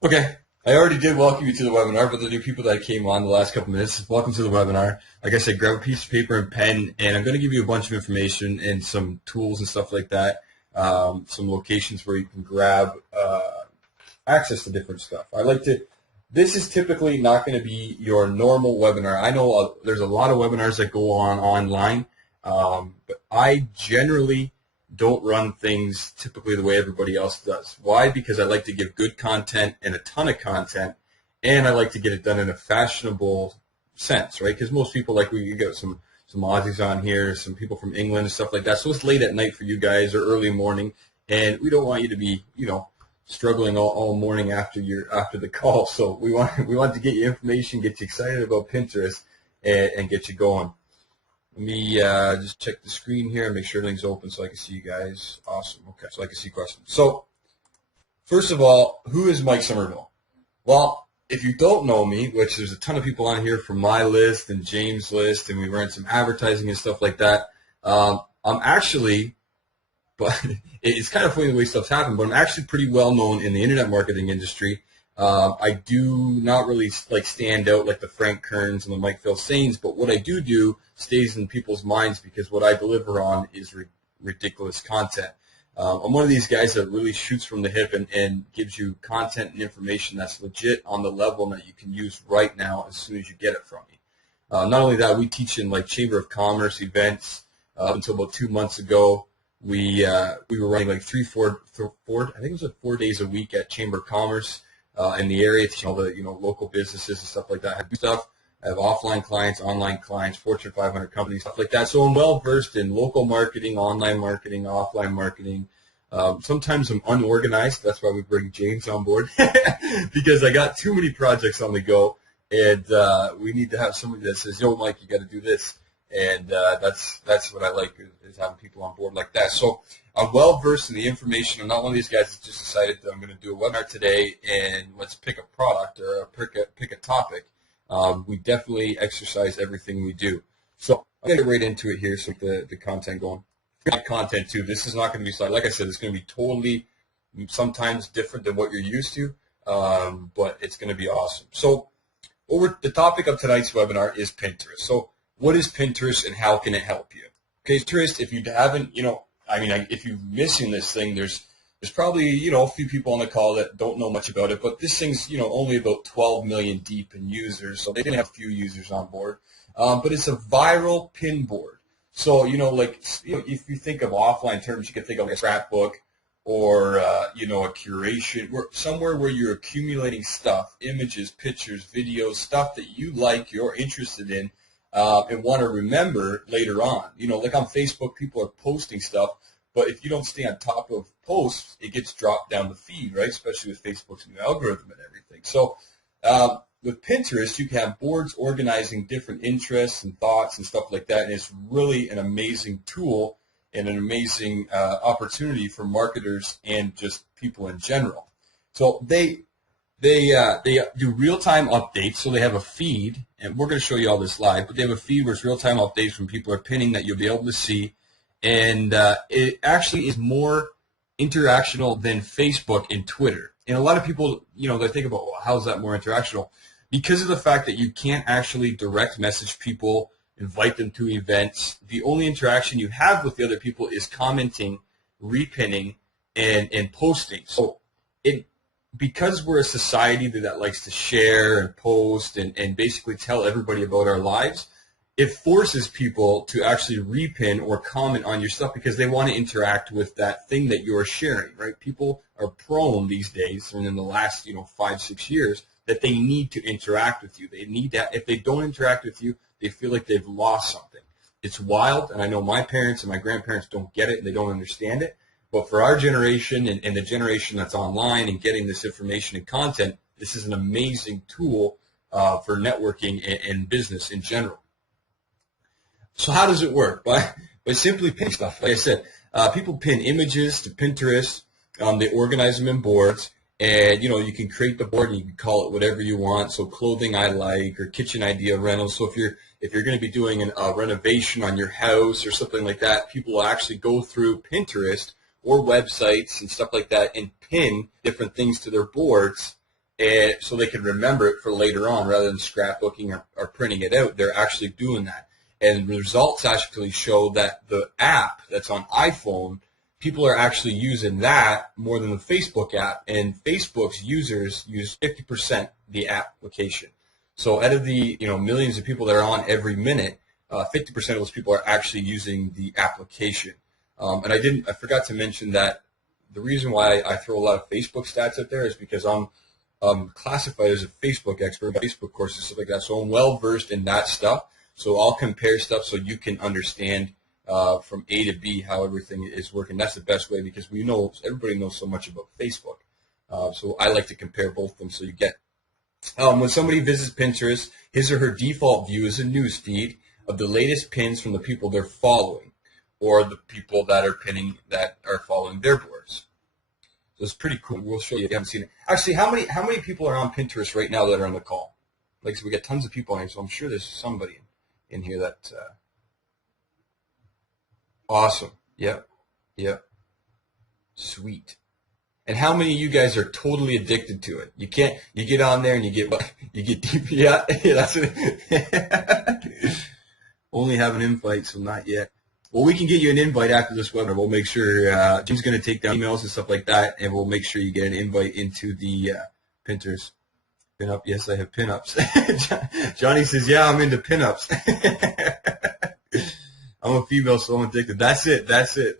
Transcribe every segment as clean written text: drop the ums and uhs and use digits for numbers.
Okay, I already did welcome you to the webinar, but the new people that came on the last couple minutes, welcome to the webinar. Like I said, grab a piece of paper and pen, and I'm going to give you a bunch of information and some tools and stuff like that, some locations where you can grab access to different stuff. This is typically not going to be your normal webinar. I know there's a lot of webinars that go on online, but I generally don't run things typically the way everybody else does. Why? Because I like to give good content and a ton of content, and I like to get it done in a fashionable sense, right? Because most people, like we got some Aussies on here, some people from England and stuff like that. So it's late at night for you guys or early morning, and we don't want you to be, struggling all morning after the call. So we want to get you information, get you excited about Pinterest, and get you going. Let me just check the screen here and make sure everything's open so I can see you guys. Awesome. Okay, so I can see questions. So first of all, who is Mike Somerville? Well, if you don't know me, which there's a ton of people on here from my list and James' list, and we ran some advertising and stuff like that, I'm actually, but it's kind of funny the way stuff's happened, but I'm actually pretty well known in the internet marketing industry. I do not really stand out like the Frank Kerns and the Mike Filsains, but what I do stays in people's minds because what I deliver on is ridiculous content. I'm one of these guys that really shoots from the hip and gives you content and information that's legit on the level that you can use right now as soon as you get it from me. Not only that, we teach in like Chamber of Commerce events. Until about 2 months ago, we were running like I think it was like 4 days a week at Chamber of Commerce in the area, teaching all the local businesses and stuff like that. I do stuff. I have offline clients, online clients, Fortune 500 companies, stuff like that. So I'm well versed in local marketing, online marketing, offline marketing. Sometimes I'm unorganized. That's why we bring James on board because I got too many projects on the go, and we need to have somebody that says, "Yo, Mike, you got to do this." And that's what I like is having people on board like that. So I'm well versed in the information. I'm not one of these guys that just decided that I'm going to do a webinar today and let's pick a product or pick a topic. We definitely exercise everything we do. So I'm going to get right into it here. So the content going. Content too. This is not going to be like I said. It's going to be totally sometimes different than what you're used to, but it's going to be awesome. So the topic of tonight's webinar is Pinterest. So what is Pinterest and how can it help you? Okay, Pinterest, if you haven't, if you're missing this thing, there's probably, a few people on the call that don't know much about it, but this thing's, only about 12 million deep in users, so they didn't have a few users on board. But it's a viral pin board. So, if you think of offline terms, you can think of like a scrapbook or, a curation, somewhere where you're accumulating stuff, images, pictures, videos, stuff that you like, you're interested in, and want to remember later on. Like on Facebook, people are posting stuff, but if you don't stay on top of posts, it gets dropped down the feed, right? Especially with Facebook's new algorithm and everything. So with Pinterest, you can have boards organizing different interests and thoughts and stuff like that, and it's really an amazing tool and an amazing opportunity for marketers and just people in general. So they do real-time updates, so they have a feed, and we're going to show you all this live, but they have a feed where it's real-time updates when people are pinning that you'll be able to see, and it actually is more interactional than Facebook and Twitter. And a lot of people, they think about, well, how is that more interactional? Because of the fact that you can't actually direct message people, invite them to events. The only interaction you have with the other people is commenting, repinning, and posting. So because we're a society that likes to share and post and basically tell everybody about our lives, it forces people to actually repin or comment on your stuff because they want to interact with that thing that you're sharing, right? People are prone these days, and in the last 5-6 years, that they need to interact with you. They need that. If they don't interact with you, they feel like they've lost something. It's wild, and I know my parents and my grandparents don't get it and they don't understand it. But for our generation and the generation that's online and getting this information and content, this is an amazing tool for networking and business in general. So how does it work? By simply pinning stuff. Like I said, people pin images to Pinterest. They organize them in boards. And, you can create the board and you can call it whatever you want. So clothing I like or kitchen idea rentals. So if you're going to be doing a renovation on your house or something like that, people will actually go through Pinterest or websites and stuff like that and pin different things to their boards and so they can remember it for later on rather than scrapbooking or printing it out. They're actually doing that. And the results actually show that the app that's on iPhone, people are actually using that more than the Facebook app. And Facebook's users use 50% the application. So out of the millions of people that are on every minute, 50% of those people are actually using the application. And I forgot to mention that the reason why I throw a lot of Facebook stats out there is because I'm classified as a Facebook expert, Facebook courses, stuff like that. So I'm well versed in that stuff. So I'll compare stuff so you can understand from A to B how everything is working. That's the best way because everybody knows so much about Facebook. So I like to compare both of them so you get. When somebody visits Pinterest, his or her default view is a news feed of the latest pins from the people they're following or the people that are pinning that are following their boards. So it's pretty cool. We'll show you if you haven't seen it. Actually, how many people are on Pinterest right now that are on the call? Like, so we got tons of people on here, so I'm sure there's somebody in here that awesome. Yep. Sweet. And how many of you guys are totally addicted to it? You get on there and you get deep. Yeah, that's it. Only have an invite, so not yet. Well, we can get you an invite after this webinar. We'll make sure Jim's going to take down emails and stuff like that, and we'll make sure you get an invite into the Pinterest. Pinup, yes, I have pinups. Johnny says, yeah, I'm into pinups. I'm a female, so I'm addicted. That's it.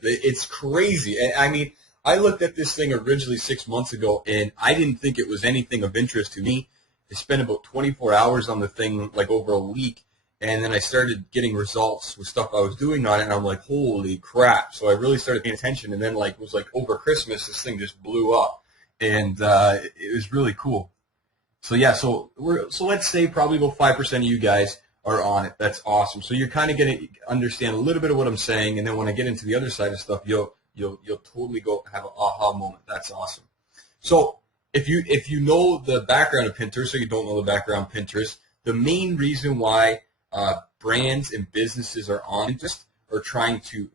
It's crazy. And I mean, I looked at this thing originally 6 months ago, and I didn't think it was anything of interest to me. I spent about 24 hours on the thing, like over a week, and then I started getting results with stuff I was doing on it, and I'm like, holy crap. So I really started paying attention, and then it was like over Christmas, this thing just blew up, and it was really cool. So yeah, so let's say probably about 5% of you guys are on it. That's awesome. So you're kind of going to understand a little bit of what I'm saying, and then when I get into the other side of stuff, you'll totally go have an aha moment. That's awesome. So if you know the background of Pinterest or you don't know the background of Pinterest, the main reason why brands and businesses are on Pinterest or trying to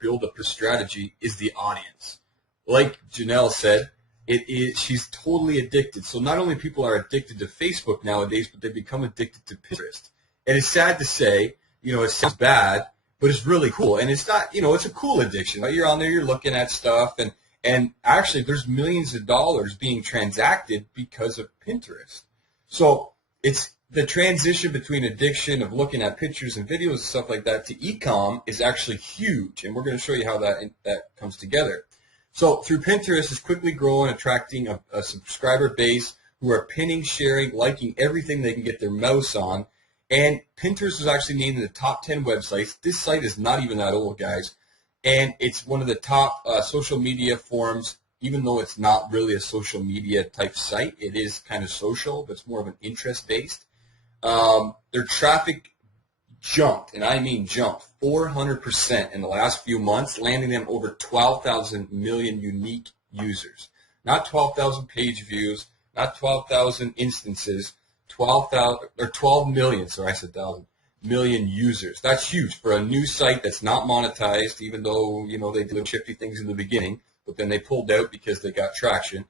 build up a strategy is the audience. Like Janelle said, she's totally addicted. So not only people are addicted to Facebook nowadays, but they become addicted to Pinterest. And it's sad to say, it sounds bad, but it's really cool. And it's not, it's a cool addiction. You're on there, you're looking at stuff, and actually there's millions of dollars being transacted because of Pinterest. So it's the transition between addiction of looking at pictures and videos and stuff like that to e-com is actually huge. And we're going to show you how that comes together. So through Pinterest is quickly growing, attracting a subscriber base who are pinning, sharing, liking everything they can get their mouse on. And Pinterest was actually named in the top 10 websites. This site is not even that old, guys. And it's one of the top social media forums, even though it's not really a social media type site. It is kind of social, but it's more of an interest-based. Their traffic jumped, and I mean jumped, 400% in the last few months, landing them over 12,000 million unique users. Not 12,000 page views, not 12,000 instances, 12 million, sorry, I said 1,000 million users. That's huge for a new site that's not monetized, even though, they did shifty things in the beginning, but then they pulled out because they got traction.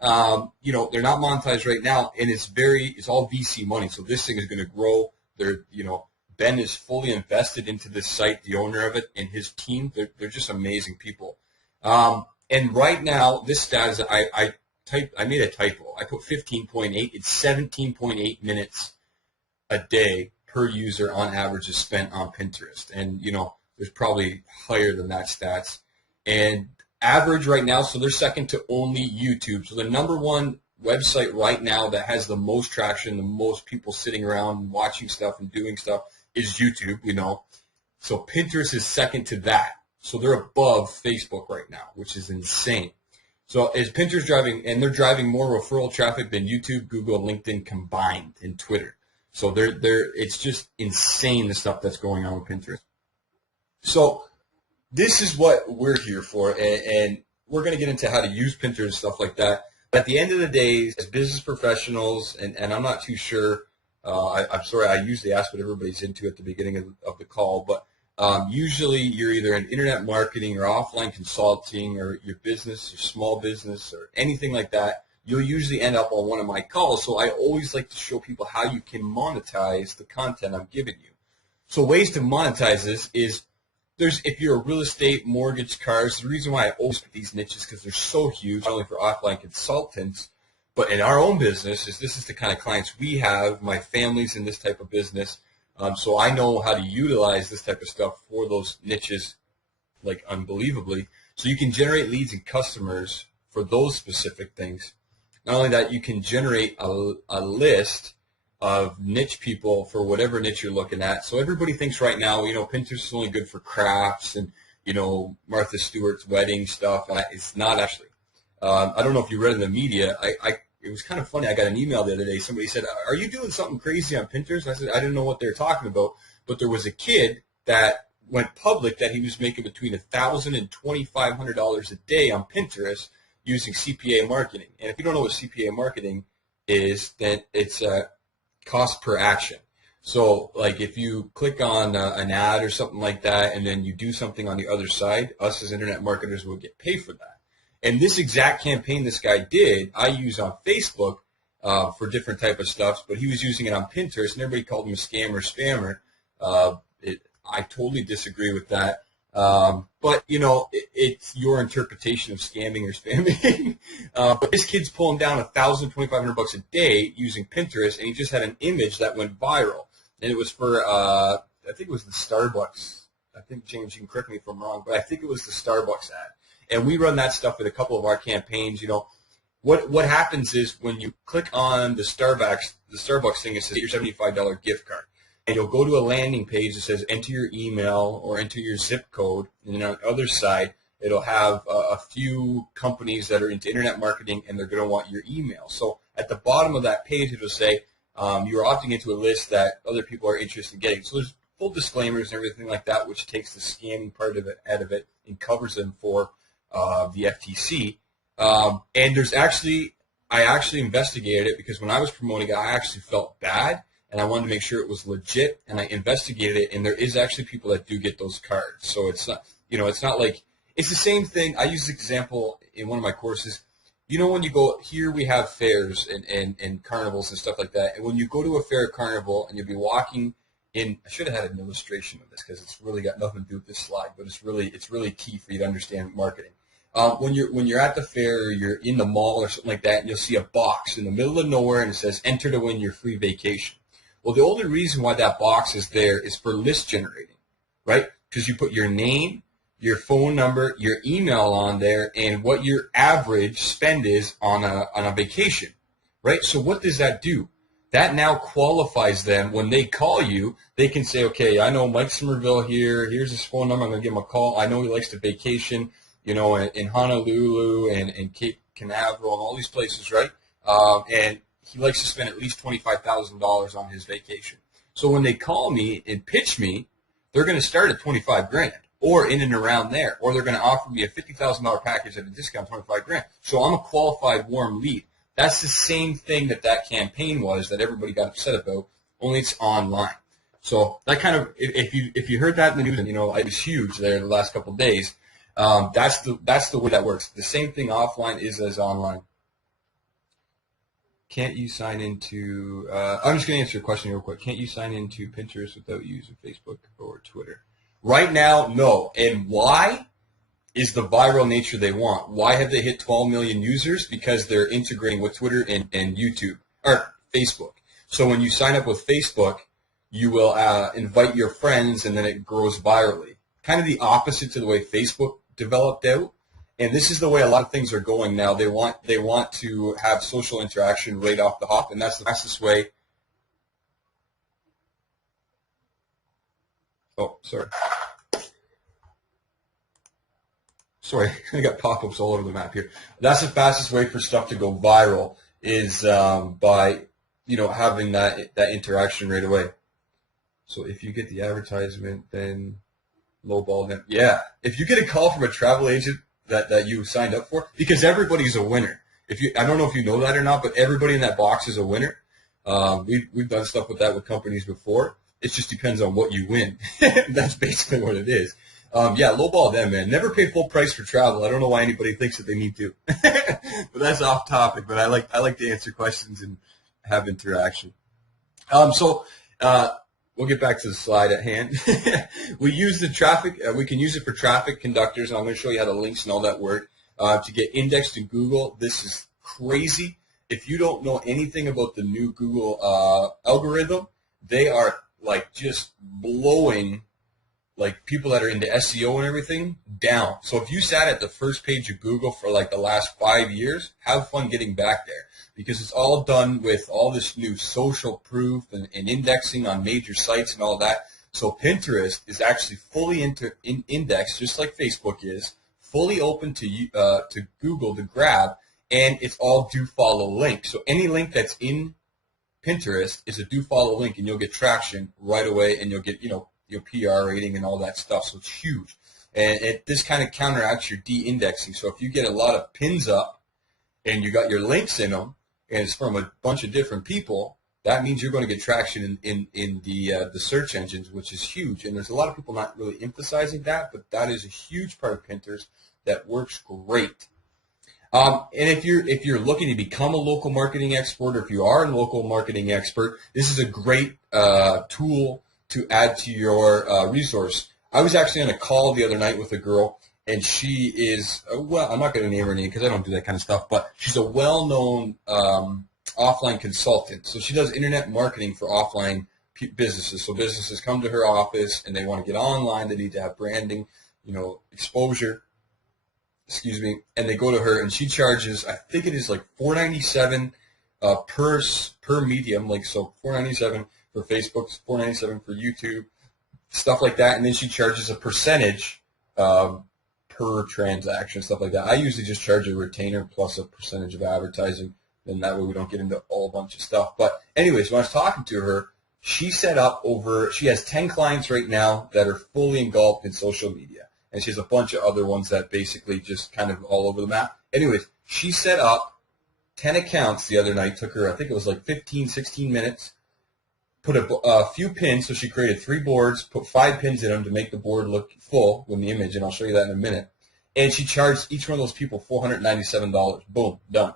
They're not monetized right now, and it's all VC money, so this thing is going to grow. Ben is fully invested into this site, the owner of it, and his team. They're just amazing people. And right now, this stat is I made a typo. I put 15.8. It's 17.8 minutes a day per user on average is spent on Pinterest. And, there's probably higher than that stats. And average right now, so they're second to only YouTube. So the number one website right now that has the most traction, the most people sitting around and watching stuff and doing stuff is YouTube, So Pinterest is second to that. So they're above Facebook right now, which is insane. So is Pinterest driving, and they're driving more referral traffic than YouTube, Google, LinkedIn combined, and Twitter. So it's just insane the stuff that's going on with Pinterest. So this is what we're here for, and we're going to get into how to use Pinterest and stuff like that. But at the end of the day, as business professionals, and I'm not too sure, I'm sorry, I usually ask what everybody's into at the beginning of the call, but usually you're either in internet marketing or offline consulting or your business or small business or anything like that. you'll usually end up on one of my calls. So I always like to show people how you can monetize the content I'm giving you. So ways to monetize this is if you're a real estate, mortgage, cars, the reason why I always put these niches because they're so huge, not only for offline consultants, but in our own business, this is the kind of clients we have. My family's in this type of business. So I know how to utilize this type of stuff for those niches like unbelievably. So you can generate leads and customers for those specific things. Not only that, you can generate a list of niche people for whatever niche you're looking at. So everybody thinks right now, Pinterest is only good for crafts and, Martha Stewart's wedding stuff. And it's not actually. I don't know if you read in the media. It was kind of funny. I got an email the other day. Somebody said, "Are you doing something crazy on Pinterest?" I said, "I didn't know what they were talking about." But there was a kid that went public that he was making between $1,000 and $2,500 a day on Pinterest using CPA marketing. And if you don't know what CPA marketing is, then it's cost per action. So like if you click on an ad or something like that, and then you do something on the other side, us as internet marketers will get paid for that. And this exact campaign this guy did, I use on Facebook for different type of stuff, but he was using it on Pinterest, and everybody called him a scammer, spammer. I totally disagree with that. But, it's your interpretation of scamming or spamming. But this kid's pulling down $1,000, $2,500 a day using Pinterest, and he just had an image that went viral. And it was for, I think it was the Starbucks. I think, James, you can correct me if I'm wrong, but I think it was the Starbucks ad. And we run that stuff with a couple of our campaigns. What happens is when you click on the Starbucks thing, it says your $75 gift card. And you'll go to a landing page that says enter your email or enter your zip code. And then on the other side, it'll have a few companies that are into internet marketing, and they're going to want your email. So at the bottom of that page, it'll say you're opting into a list that other people are interested in getting. So there's full disclaimers and everything like that, which takes the scamming part of it out of it and covers them for the FTC. And I actually investigated it because when I was promoting it, I actually felt bad. And I wanted to make sure it was legit, and I investigated it, and there is actually people that do get those cards. So it's not, it's not like, it's the same thing. I use this example in one of my courses. When you go, here we have fairs and carnivals and stuff like that, and when you go to a fair or carnival and you'll be walking in, I should have had an illustration of this because it's really got nothing to do with this slide, but it's really key for you to understand marketing. When you're at the fair or you're in the mall or something like that, and you'll see a box in the middle of nowhere, and it says, enter to win your free vacation. Well, the only reason why that box is there is for list generating, right? Because you put your name, your phone number, your email on there, and what your average spend is on a vacation, right? So what does that do? That now qualifies them. When they call you, they can say, okay, I know Mike Somerville here. Here's his phone number. I'm going to give him a call. I know he likes to vacation, in Honolulu and Cape Canaveral and all these places, right? And he likes to spend at least $25,000 on his vacation. So when they call me and pitch me, they're going to start at $25,000 or in and around there, or they're going to offer me a $50,000 package at a discount, $25,000. So I'm a qualified warm lead. That's the same thing that campaign was that everybody got upset about, only it's online. So that kind of, if you heard that in the news, and it was huge there the last couple of days. That's the way that works. The same thing offline is as online. Can't you sign into, I'm just going to answer your question real quick. Can't you sign into Pinterest without using Facebook or Twitter? Right now, no. And why is the viral nature they want? Why have they hit 12 million users? Because they're integrating with Twitter and YouTube, or Facebook. So when you sign up with Facebook, you will invite your friends, and then it grows virally. Kind of the opposite to the way Facebook developed out. And this is the way a lot of things are going now. They want to have social interaction right off the hop, and that's the fastest way. Oh, sorry. Sorry, I got pop-ups all over the map here. That's the fastest way for stuff to go viral is by having that interaction right away. So if you get the advertisement, then lowball them. Yeah, if you get a call from a travel agent that you signed up for, because everybody's a winner. I don't know if you know that or not, but everybody in that box is a winner. We've done stuff with that with companies before. It just depends on what you win. That's basically what it is. Yeah, lowball them, man. Never pay full price for travel. I don't know why anybody thinks that they need to. But that's off topic. But I like to answer questions and have interaction. So we'll get back to the slide at hand. We use the traffic. We can use it for traffic conductors, and I'm going to show you how the links and all that work to get indexed in Google. This is crazy. If you don't know anything about the new Google algorithm, they are like just blowing like people that are into SEO and everything down. So if you sat at the first page of Google for like the last 5 years, have fun getting back there, because it's all done with all this new social proof and indexing on major sites and all that. So Pinterest is actually fully indexed, just like Facebook is, fully open to Google to grab, and it's all do follow link. So any link that's in Pinterest is a do follow link, and you'll get traction right away, and you'll get your PR rating and all that stuff. So it's huge, and this kind of counteracts your de-indexing. So if you get a lot of pins up and you got your links in them, and it's from a bunch of different people, that means you're going to get traction in the search engines, which is huge. And there's a lot of people not really emphasizing that, but that is a huge part of Pinterest that works great. And if you're looking to become a local marketing expert, or if you are a local marketing expert, this is a great tool to add to your resource. I was actually on a call the other night with a girl, and she is, well, I'm not going to name her name because I don't do that kind of stuff, but she's a well-known offline consultant. So she does internet marketing for offline businesses. So businesses come to her office and they want to get online. They need to have branding, exposure. And they go to her, and she charges, I think it is like $4.97 per medium, like so $4.97 for Facebook, $4.97 for YouTube, stuff like that. And then she charges a percentage per transaction, stuff like that. I usually just charge a retainer plus a percentage of advertising, and that way we don't get into a bunch of stuff. But anyways, when I was talking to her, she has 10 clients right now that are fully engulfed in social media. And she has a bunch of other ones that basically just kind of all over the map. Anyways, she set up 10 accounts the other night. Took her, I think it was like 15, 16 minutes. Put a few pins, so she created 3 boards, put 5 pins in them to make the board look full with the image, and I'll show you that in a minute. And she charged each one of those people $497. Boom, done.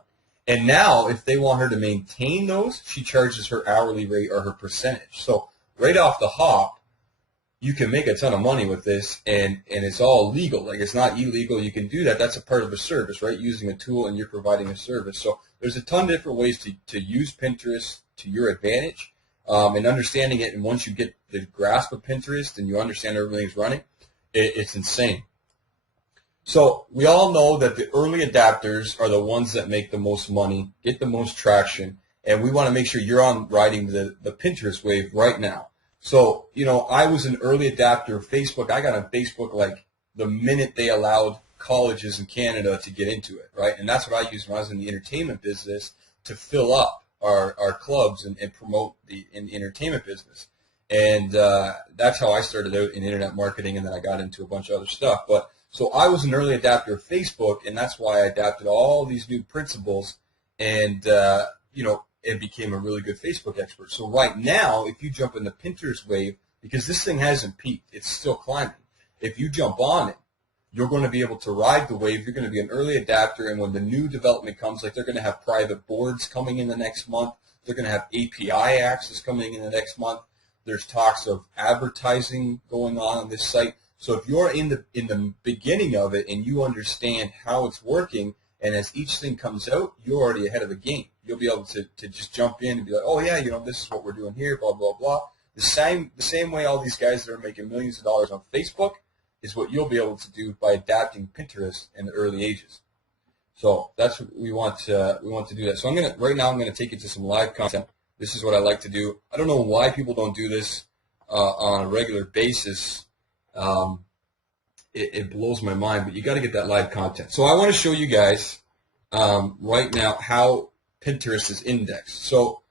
And now, if they want her to maintain those, she charges her hourly rate or her percentage. So right off the hop, you can make a ton of money with this, and it's all legal. Like, it's not illegal. You can do that. That's a part of a service, right? Using a tool, and you're providing a service. So there's a ton of different ways to use Pinterest to your advantage, and understanding it. And once you get the grasp of Pinterest and you understand everything's running, it's insane. So we all know that the early adapters are the ones that make the most money, get the most traction, and we want to make sure you're on riding the Pinterest wave right now. So, I was an early adapter of Facebook. I got on Facebook like the minute they allowed colleges in Canada to get into it, right? And that's what I used when I was in the entertainment business to fill up our clubs and promote in the entertainment business. And that's how I started out in internet marketing, and then I got into a bunch of other stuff. But so I was an early adapter of Facebook, and that's why I adapted all these new principles and, and became a really good Facebook expert. So right now, if you jump in the Pinterest wave, because this thing hasn't peaked, it's still climbing. If you jump on it, you're going to be able to ride the wave. You're going to be an early adapter, and when the new development comes, like they're going to have private boards coming in the next month. They're going to have API access coming in the next month. There's talks of advertising going on this site. So if you're in the beginning of it and you understand how it's working, and as each thing comes out, you're already ahead of the game. You'll be able to just jump in and be like, oh yeah, this is what we're doing here, blah blah blah. The same way all these guys that are making millions of dollars on Facebook is what you'll be able to do by adapting Pinterest in the early ages. So that's what we want to do that. So right now I'm gonna take you to some live content. This is what I like to do. I don't know why people don't do this on a regular basis. It blows my mind, but you got to get that live content. So I want to show you guys right now how Pinterest is indexed. So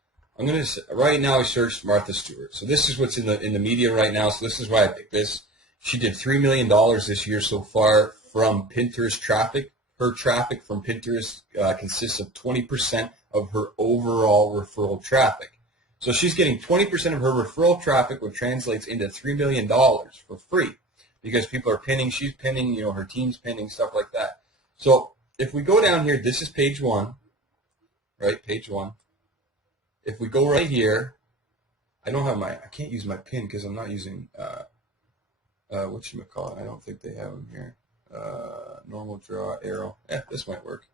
right now I searched Martha Stewart. So this is what's in the media right now. So this is why I picked this. She did $3 million this year so far from Pinterest traffic. Her traffic from Pinterest consists of 20% of her overall referral traffic. So she's getting 20% of her referral traffic, which translates into $3 million for free, because people are pinning, she's pinning, her team's pinning, stuff like that. So if we go down here, this is page 1, right? Page 1. If we go right here, I can't use my pin because I'm not using, whatchamacallit, I don't think they have them here. Normal draw, arrow. This might work.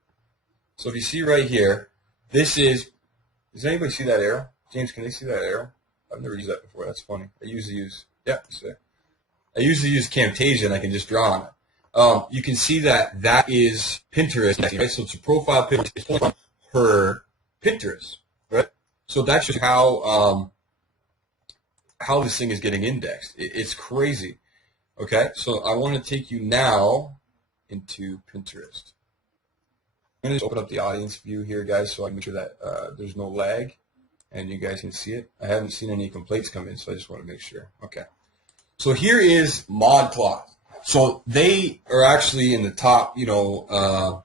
So if you see right here, does anybody see that arrow? James, can they see that arrow? I've never used that before. That's funny. I usually use Camtasia and I can just draw on it. You can see that is Pinterest, right? So it's a profile picture. It's from her Pinterest, right? So that's just how this thing is getting indexed. It's crazy. Okay, so I want to take you now into Pinterest. I'm going to just open up the audience view here, guys, so I can make sure that there's no lag and you guys can see it. I haven't seen any complaints come in, so I just want to make sure. Okay. So here is ModCloth. So they are actually in the top, the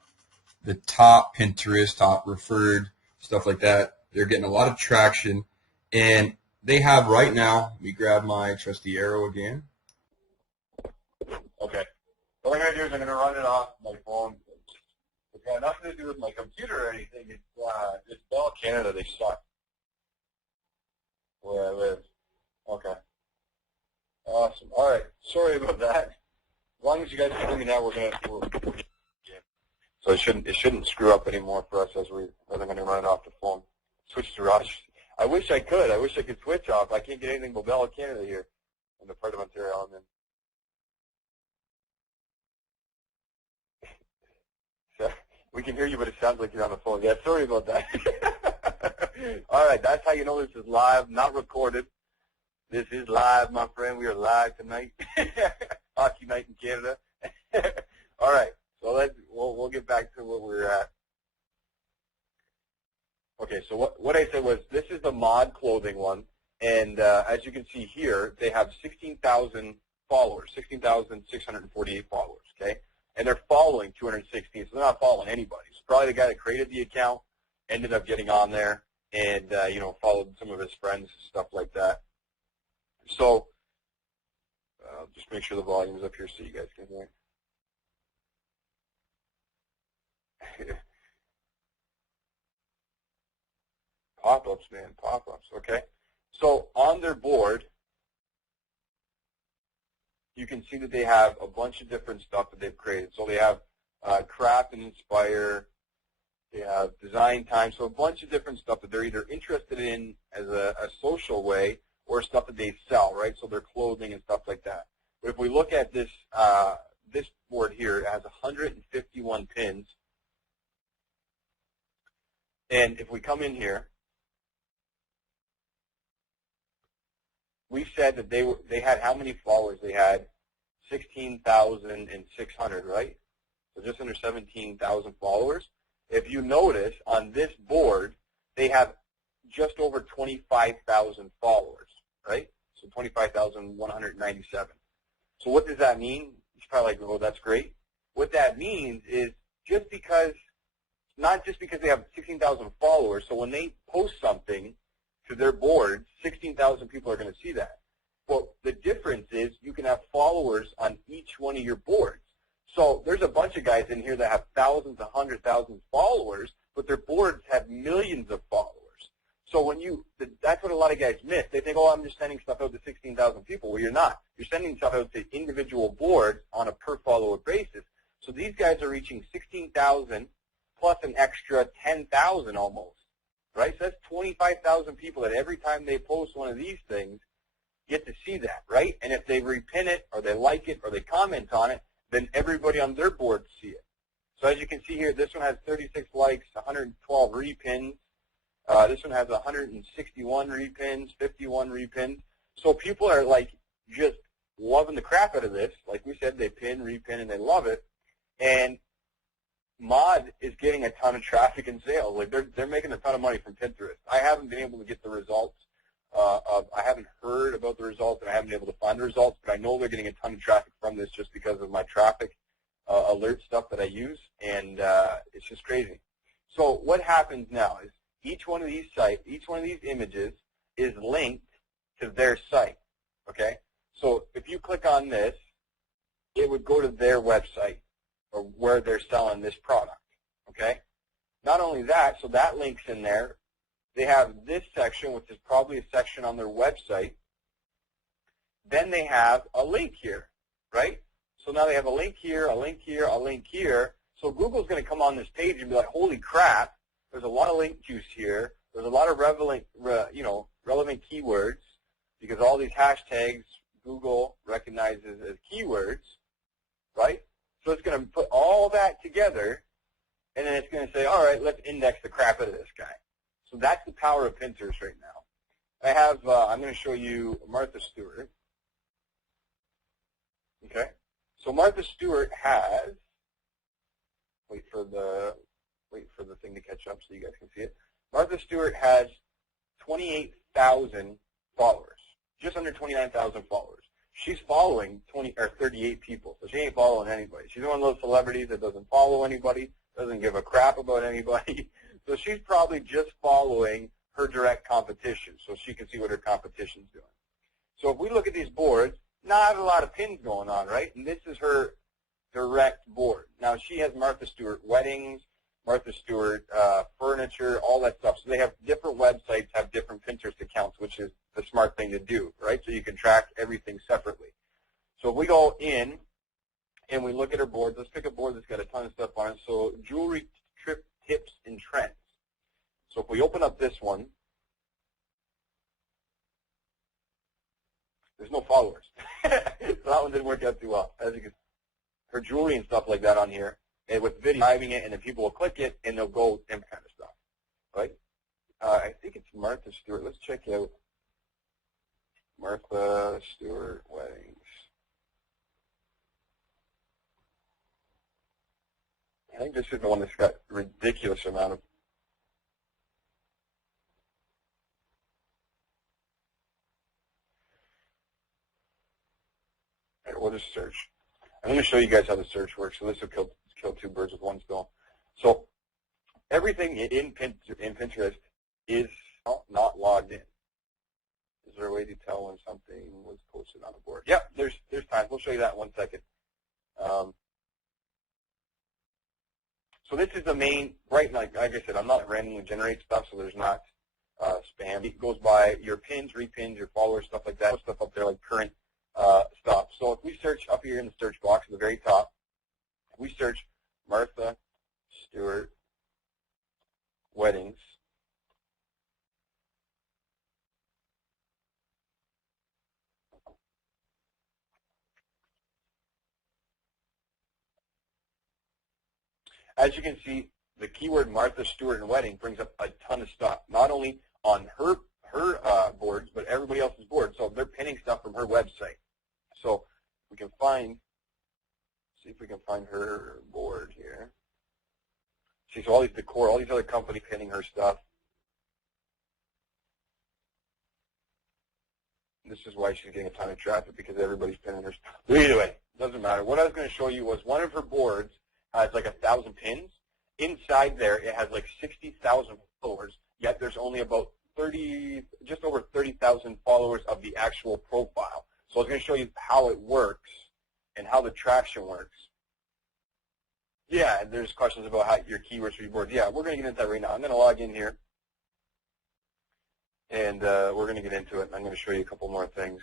top Pinterest, top referred, stuff like that. They're getting a lot of traction. And they have right now, let me grab my trusty arrow again. Okay. What I'm going to do is I'm going to run it off my phone. It's got nothing to do with my computer or anything. It's Bell Canada. They suck where I live. Okay. Awesome. All right. Sorry about that. As long as you guys can hear me now, we're going to. So it shouldn't screw up anymore for us as I'm going to run it off the phone. Switch to Rogers. I wish I could. I wish I could switch off. I can't get anything but Bell Canada here in the part of Ontario I'm in. So we can hear you, but it sounds like you're on the phone. Yeah, sorry about that. All right, that's how you know this is live, not recorded. This is live, my friend. We are live tonight. Hockey night in Canada. All right, so we'll get back to what we're at. Okay, so what I said was this is the Mod Clothing one, and as you can see here, they have 16,000 followers, 16,648 followers, okay? And they're following 216, so they're not following anybody. So probably the guy that created the account ended up getting on there and, followed some of his friends, stuff like that. So just make sure the volume is up here so you guys can hear. Pop-ups, man, pop-ups, okay? So on their board, you can see that they have a bunch of different stuff that they've created. So they have craft and inspire, they have design time, so a bunch of different stuff that they're either interested in as a social way or stuff that they sell, right? So their clothing and stuff like that. But if we look at this this board here, it has 151 pins. And if we come in here, we said that they had how many followers? They had 16,600, right? So just under 17,000 followers. If you notice, on this board, they have just over 25,000 followers, right? So 25,197. So what does that mean? You're probably like, oh, that's great. What that means is not just because they have 16,000 followers, so when they post something to their board, 16,000 people are going to see that. Well, the difference is you can have followers on each one of your boards. So there's a bunch of guys in here that have thousands, 100,000 followers, but their boards have millions of followers. So that's what a lot of guys miss. They think, oh, I'm just sending stuff out to 16,000 people. Well, you're not. You're sending stuff out to individual boards on a per follower basis. So these guys are reaching 16,000 plus an extra 10,000 almost, right? So that's 25,000 people that every time they post one of these things get to see that, right? And if they repin it or they like it or they comment on it, then everybody on their board see it. So as you can see here, this one has 36 likes, 112 repins. This one has 161 repins, 51 repins. So people are like just loving the crap out of this. Like we said, they pin, repin, and they love it. And Mod is getting a ton of traffic and sales. Like they're making a ton of money from Pinterest. I haven't been able to get the results. I haven't heard about the results, and I haven't been able to find the results, but I know they're getting a ton of traffic from this just because of my traffic alert stuff that I use, and it's just crazy. So what happens now is each one of these images is linked to their site, okay? So if you click on this, it would go to their website or where they're selling this product, okay? Not only that, so that link's in there. They have this section, which is probably a section on their website. Then they have a link here, right? So now they have a link here, a link here, a link here. So Google's going to come on this page and be like, holy crap, there's a lot of link juice here. There's a lot of relevant keywords, because all these hashtags Google recognizes as keywords, right? So it's going to put all that together, and then it's going to say, all right, let's index the crap out of this guy. So that's the power of Pinterest right now. I have, I'm going to show you Martha Stewart. Okay, so Martha Stewart has, wait for the thing to catch up so you guys can see it. Martha Stewart has 28,000 followers, just under 29,000 followers. She's following 38 people, so she ain't following anybody. She's one of those celebrities that doesn't follow anybody, doesn't give a crap about anybody. So she's probably just following her direct competition, so she can see what her competition's doing. So if we look at these boards, not a lot of pins going on, right? And this is her direct board. Now, she has Martha Stewart weddings, Martha Stewart furniture, all that stuff. So they have different websites, have different Pinterest accounts, which is the smart thing to do, right? So you can track everything separately. So if we go in and we look at her boards, let's pick a board that's got a ton of stuff on it. So jewelry trip tips and trends. So if we open up this one, there's no followers. So that one didn't work out too well. As you can see, her jewelry and stuff like that on here, and with video driving it, and then people will click it, and they'll go and kind of stuff, right? I think it's Martha Stewart. Let's check out Martha Stewart weddings. I think this is the one that's got a ridiculous amount of. All right, we'll just search. I'm going to show you guys how the search works. So this will kill two birds with one stone. So everything in Pinterest is not logged in. Is there a way to tell when something was posted on a board? Yep, there's time. We'll show you that in 1 second. So this is the main, right? Like I said, I'm not randomly generate stuff, so there's not spam. It goes by your pins, repins, your followers, stuff like that. Stuff up there like current stuff. So if we search up here in the search box at the very top, we search Martha Stewart weddings. As you can see, the keyword Martha Stewart and wedding brings up a ton of stuff, not only on her boards, but everybody else's boards. So they're pinning stuff from her website. So we can see if we can find her board here. See, so all these decor, all these other companies pinning her stuff. This is why she's getting a ton of traffic, because everybody's pinning her stuff. But either way, doesn't matter. What I was going to show you was one of her boards has like 1,000 pins. Inside there, it has like 60,000 followers, yet there's only about just over 30,000 followers of the actual profile. So I was going to show you how it works and how the traction works. Yeah, there's questions about how your keywords for your board. Yeah, we're going to get into that right now. I'm going to log in here, and we're going to get into it. I'm going to show you a couple more things.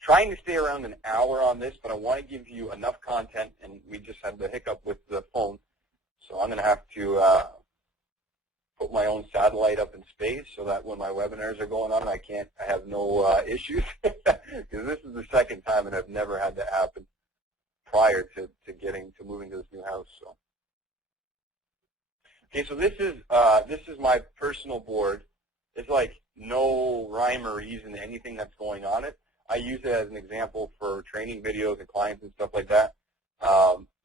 Trying to stay around an hour on this, but I want to give you enough content, and we just had the hiccup with the phone, so I'm going to have to put my own satellite up in space so that when my webinars are going on, I have no issues, because this is the second time, and I've never had that happen prior to moving to this new house. So, okay, so this is my personal board. It's like no rhyme or reason to anything that's going on it. I use it as an example for training videos and clients and stuff like that.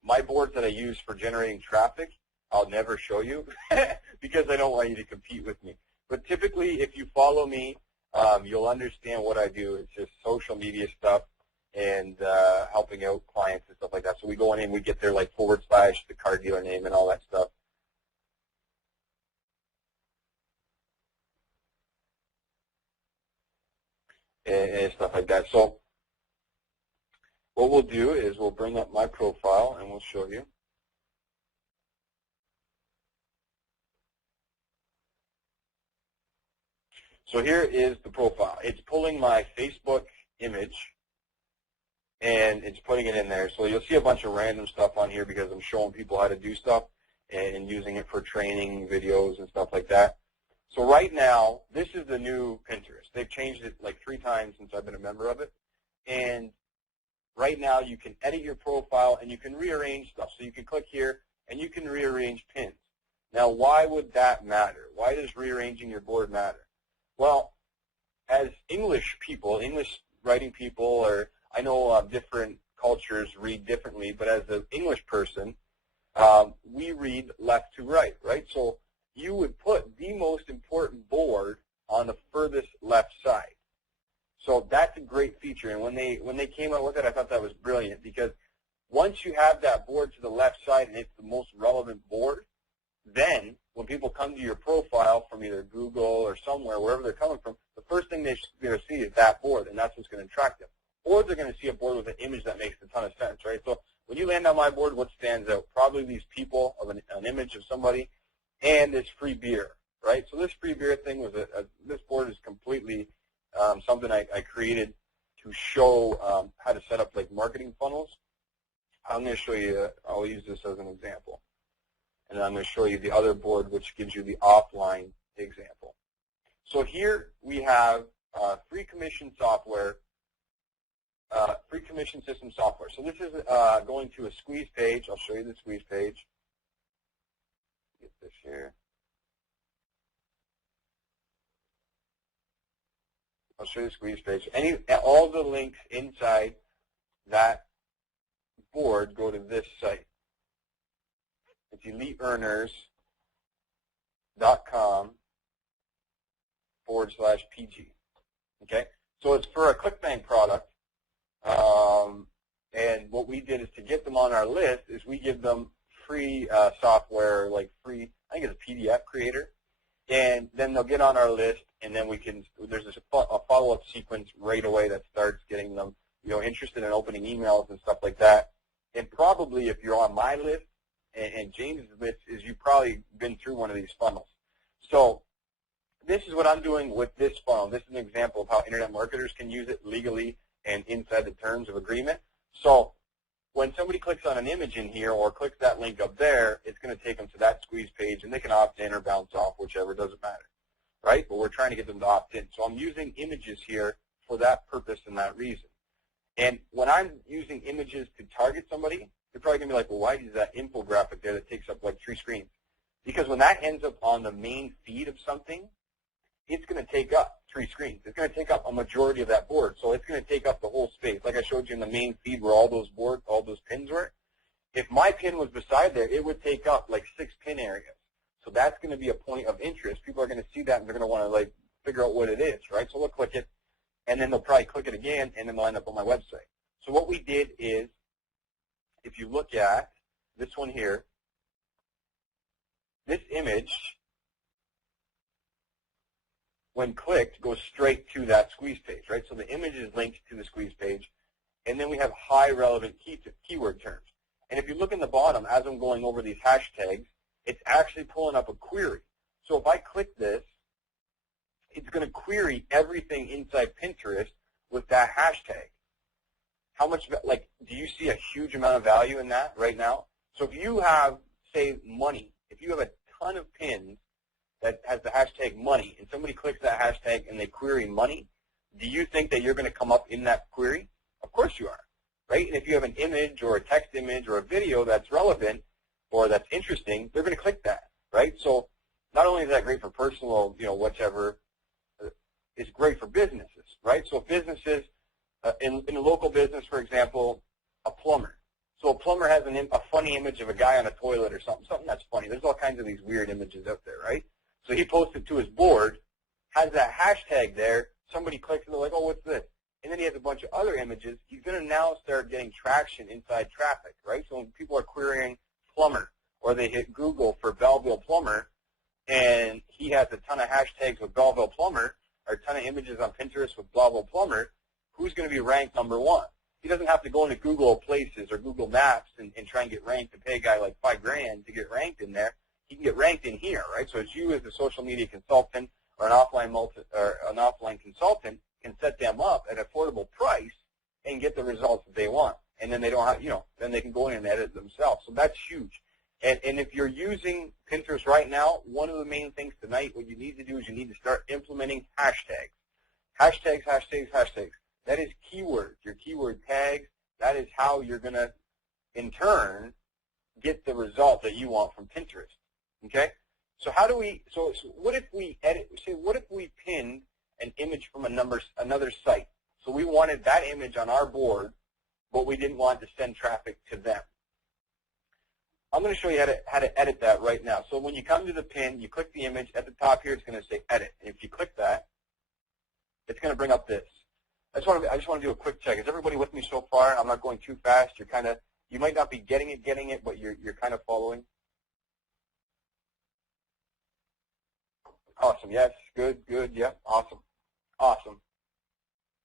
My boards that I use for generating traffic, I'll never show you because I don't want you to compete with me. But typically, if you follow me, you'll understand what I do. It's just social media stuff and helping out clients and stuff like that. So we go in and we get their like / the car dealer name and all that stuff. And stuff like that. So what we'll do is we'll bring up my profile and we'll show you. So here is the profile. It's pulling my Facebook image and it's putting it in there. So you'll see a bunch of random stuff on here because I'm showing people how to do stuff and using it for training videos and stuff like that. So right now, this is the new Pinterest. They've changed it like 3 times since I've been a member of it. And right now you can edit your profile and you can rearrange stuff. So you can click here and you can rearrange pins. Now why would that matter? Why does rearranging your board matter? Well, as English people, English writing people, or I know different cultures read differently, but as an English person, we read left to right, right? So you would put the most important board on the furthest left side. So that's a great feature, and when they came out with it, I thought that was brilliant because once you have that board to the left side and it's the most relevant board, then when people come to your profile from either Google or somewhere, wherever they're coming from, the first thing they're going to see is that board, and that's what's going to attract them. Or they're going to see a board with an image that makes a ton of sense, right? So when you land on my board, what stands out? Probably these people of an image of somebody and this free beer, right? So this free beer thing was this board is completely something I created to show how to set up like marketing funnels. I'm going to show you, I'll use this as an example. And I'm going to show you the other board, which gives you the offline example. So here we have free commission software, free commission system software. So this is going to a squeeze page. I'll show you the squeeze page. Get this here. I'll show you the squeeze page. All the links inside that board go to this site. It's eliteearners.com/PG. Okay? So it's for a ClickBank product. And what we did is to get them on our list is we give them free software, like free, I think it's a PDF creator. And then they'll get on our list, and then we can, there's a follow-up sequence right away that starts getting them, interested in opening emails and stuff like that. And probably if you're on my list, and James' list is you've probably been through one of these funnels. So this is what I'm doing with this funnel. This is an example of how internet marketers can use it legally and inside the terms of agreement. So when somebody clicks on an image in here or clicks that link up there, it's going to take them to that squeeze page, and they can opt in or bounce off, whichever, doesn't matter, right? But we're trying to get them to opt in. So I'm using images here for that purpose and that reason. And when I'm using images to target somebody, you're probably going to be like, well, why is that infographic there that takes up like 3 screens? Because when that ends up on the main feed of something, it's going to take up 3 screens. It's going to take up a majority of that board. So it's going to take up the whole space. Like I showed you in the main feed where all those pins were. If my pin was beside there, it would take up like 6 pin areas. So that's going to be a point of interest. People are going to see that and they're going to want to like figure out what it is, right? So they'll click it, and then they'll probably click it again, and then they'll end up on my website. So what we did is, if you look at this one here, this image, when clicked, goes straight to that squeeze page, right? So the image is linked to the squeeze page, and then we have high relevant keyword terms. And if you look in the bottom, as I'm going over these hashtags, it's actually pulling up a query. So if I click this, it's going to query everything inside Pinterest with that hashtag. How much, like, do you see a huge amount of value in that right now? So if you have, say, money, if you have a ton of pins that has the hashtag money, and somebody clicks that hashtag and they query money, do you think that you're going to come up in that query? Of course you are, right? And if you have an image or a text image or a video that's relevant or that's interesting, they're going to click that, right? So not only is that great for personal, whichever, it's great for businesses, right? So businesses, in a local business, for example, a plumber. So a plumber has a funny image of a guy on a toilet or something that's funny. There's all kinds of these weird images out there, right? So he posted to his board, has that hashtag there. Somebody clicks and they're like, oh, what's this? And then he has a bunch of other images. He's going to now start getting traction inside traffic, right? So when people are querying plumber or they hit Google for Belleville plumber and he has a ton of hashtags with Belleville plumber or a ton of images on Pinterest with Belleville plumber, who's going to be ranked number 1? he doesn't have to go into Google Places or Google Maps and try and get ranked and pay a guy like $5,000 to get ranked in there. He can get ranked in here, right? So it's you as a social media consultant or an offline consultant can set them up at an affordable price and get the results that they want. And then they don't have, then they can go in and edit themselves. So that's huge. And if you're using Pinterest right now, one of the main things tonight, what you need to do is you need to start implementing hashtags. Hashtags, hashtags, hashtags. That is keywords, your keyword tags. That is how you're going to, in turn, get the result that you want from Pinterest. Okay? So how do we, so what if we what if we pinned an image from another site? So we wanted that image on our board, but we didn't want to send traffic to them. I'm going to show you how to edit that right now. So when you come to the pin, you click the image. At the top here, it's going to say edit. And if you click that, it's going to bring up this. I just want to do a quick check. Is everybody with me so far? I'm not going too fast. You might not be getting it, but you're kind of following. Awesome. Yes. Good. Yeah. Awesome.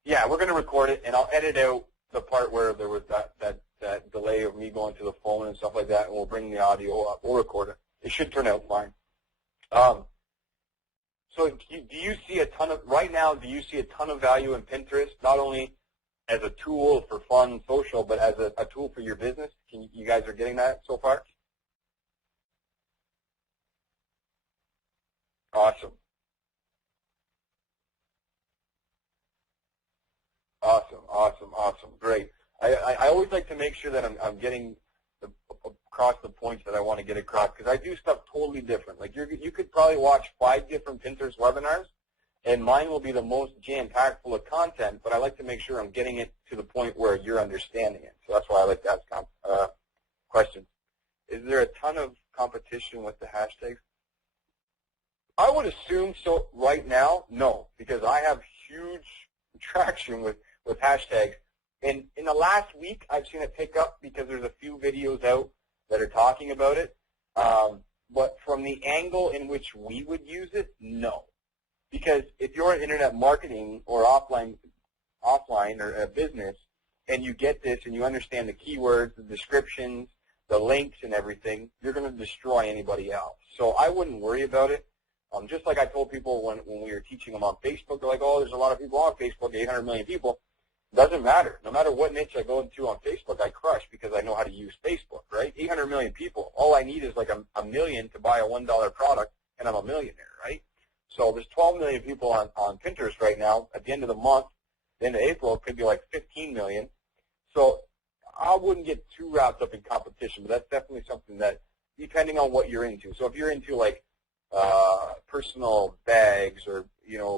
Yeah, we're going to record it, and I'll edit out the part where there was that delay of me going to the phone and stuff like that, and we'll bring the audio up. We'll record it. It should turn out fine. So do you see a ton of, right now, do you see a ton of value in Pinterest, not only as a tool for fun, social, but as a tool for your business? You guys are getting that so far? Awesome. Awesome. Great. I always like to make sure that I'm getting across the points that I want to get across, because I do stuff totally different. Like you could probably watch 5 different Pinterest webinars, and mine will be the most jam-packed full of content, but I like to make sure I'm getting it to the point where you're understanding it. So that's why I like to ask questions. Is there a ton of competition with the hashtags? I would assume so right now, no, because I have huge traction with hashtags. And in the last week, I've seen it pick up because there's a few videos out that are talking about it. But from the angle in which we would use it, no. Because if you're in internet marketing or offline or a business, and you get this and you understand the keywords, the descriptions, the links and everything, you're going to destroy anybody else. So I wouldn't worry about it. Just like I told people when we were teaching them on Facebook, they're like, oh, there's a lot of people on Facebook, 800 million people. Doesn't matter. No matter what niche I go into on Facebook, I crush because I know how to use Facebook, right? 800 million people. All I need is like a million to buy a $1 product, and I'm a millionaire, right? So there's 12 million people on Pinterest right now. At the end of the month, the end of April, it could be like 15 million. So I wouldn't get too wrapped up in competition, but that's definitely something that, depending on what you're into. So if you're into like personal bags or,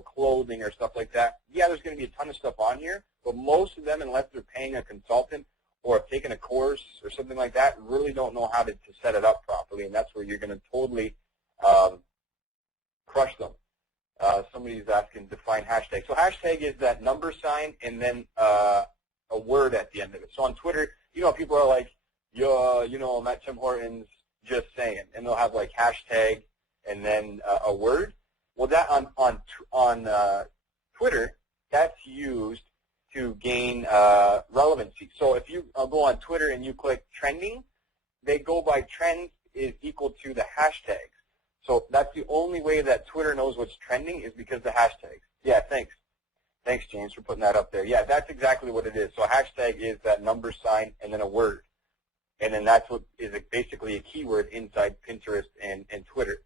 clothing or stuff like that, yeah, there's going to be a ton of stuff on here, but most of them, unless they're paying a consultant or have taken a course or something like that, really don't know how to set it up properly, and that's where you're going to totally crush them. Somebody's asking define hashtag. So hashtag is that number sign and then a word at the end of it. So on Twitter, people are like, I'm at Tim Hortons just saying, and they'll have like hashtag and then a word. Well, that on Twitter, that's used to gain relevancy. So if you go on Twitter and you click trending, they go by trends is equal to the hashtags. So that's the only way that Twitter knows what's trending is because of the hashtags. Yeah, thanks. Thanks, James, for putting that up there. Yeah, that's exactly what it is. So a hashtag is that number sign and then a word. And then that's what is basically a keyword inside Pinterest and Twitter.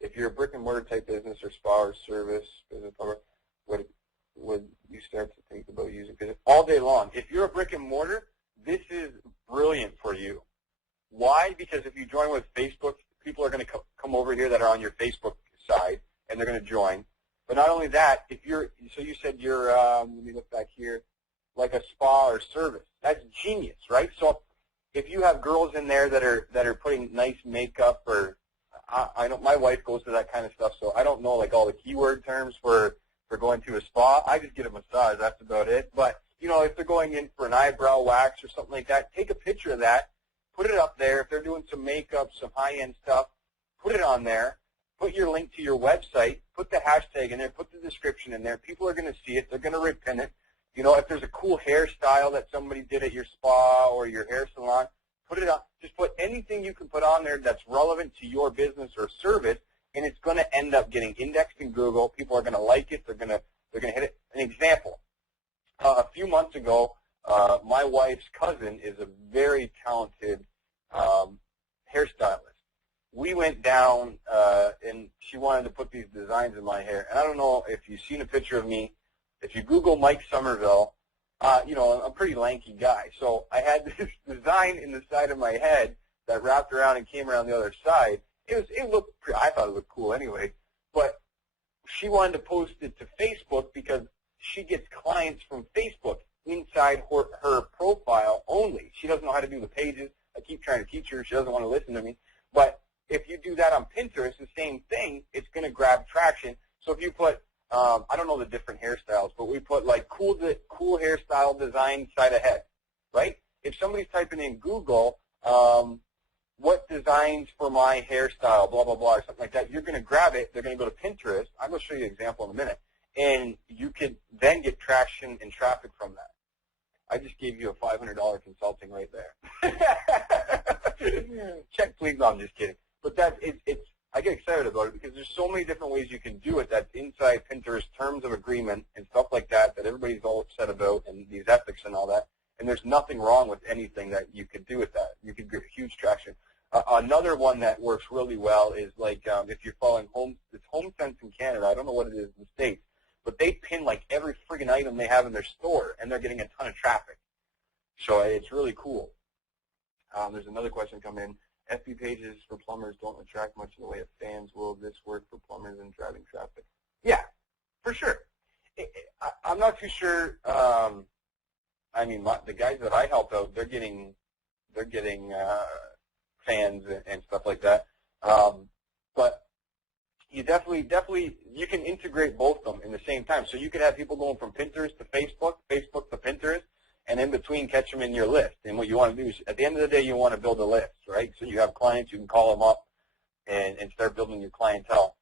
If you're a brick-and-mortar type business or spa or service business, would you start to think about using Pinterest all day long? If you're a brick-and-mortar, this is brilliant for you. Why? Because if you join with Facebook, people are going to come over here that are on your Facebook side, and they're going to join. But not only that, so you said you're, let me look back here, like a spa or service. That's genius, right? So if you have girls in there that are putting nice makeup, or I know my wife goes to that kind of stuff, so I don't know like all the keyword terms for going to a spa. I just get a massage. That's about it. But if they're going in for an eyebrow wax or something like that, take a picture of that, put it up there. If they're doing some makeup, some high-end stuff, put it on there. Put your link to your website. Put the hashtag in there. Put the description in there. People are going to see it. They're going to repin it. You know, if there's a cool hairstyle that somebody did at your spa or your hair salon, put it on. Just put anything you can put on there that's relevant to your business or service, and it's going to end up getting indexed in Google. People are going to like it. They're going to hit it. An example: a few months ago, my wife's cousin is a very talented hairstylist. We went down, and she wanted to put these designs in my hair. And I don't know if you've seen a picture of me. If you Google Mike Somerville, you know, I'm a pretty lanky guy. So I had this design in the side of my head that wrapped around and came around the other side. It looked pretty, I thought it looked cool anyway. But she wanted to post it to Facebook because she gets clients from Facebook inside her profile only. She doesn't know how to do the pages. I keep trying to teach her. She doesn't want to listen to me. But if you do that on Pinterest, the same thing, it's going to grab traction. So if you put, I don't know the different hairstyles, but we put like cool hairstyle design side of head, right? If somebody's typing in Google, what designs for my hairstyle, blah, blah, blah, or something like that, you're going to grab it. They're going to go to Pinterest. I'm going to show you an example in a minute. And you could then get traction and traffic from that. I just gave you a $500 consulting right there. Check, please. No, I'm just kidding. But I get excited about it because there's so many different ways you can do it that's inside Pinterest terms of agreement and stuff like that everybody's all upset about, and these ethics and all that. And there's nothing wrong with anything that you could do with that. You could get huge traction. Another one that works really well is like if you're following it's HomeSense in Canada. I don't know what it is in the States, but they pin like every friggin' item they have in their store, and they're getting a ton of traffic. So it's really cool. There's another question come in. FB pages for plumbers don't attract much in the way of fans. Will this work for plumbers and driving traffic? Yeah, for sure. I'm not too sure. I mean, the guys that I help out, they're getting fans and stuff like that. But you definitely, you can integrate both of them in the same time. So you could have people going from Pinterest to Facebook, Facebook to Pinterest, and in between catch them in your list. And what you want to do is, at the end of the day, you want to build a list, right? So you have clients, you can call them up and start building your clientele.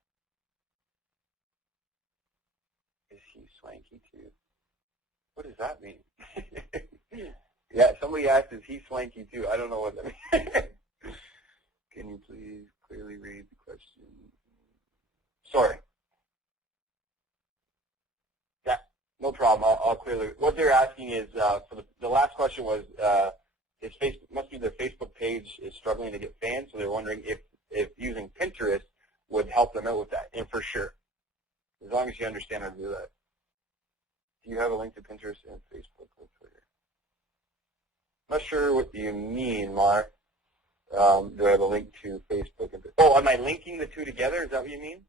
Is he swanky too? What does that mean? Yeah, somebody asked, is he swanky too? I don't know what that means. Can you please clearly read the question? Sorry. Yeah, no problem. I'll clearly. What they're asking is, for the last question was, must be their Facebook page is struggling to get fans, so they're wondering if using Pinterest would help them out with that. And for sure, as long as you understand how to do that. Do you have a link to Pinterest and Facebook or Twitter? I'm not sure what you mean, Mark. Do I have a link to Facebook? Oh, am I linking the two together? Is that what you mean?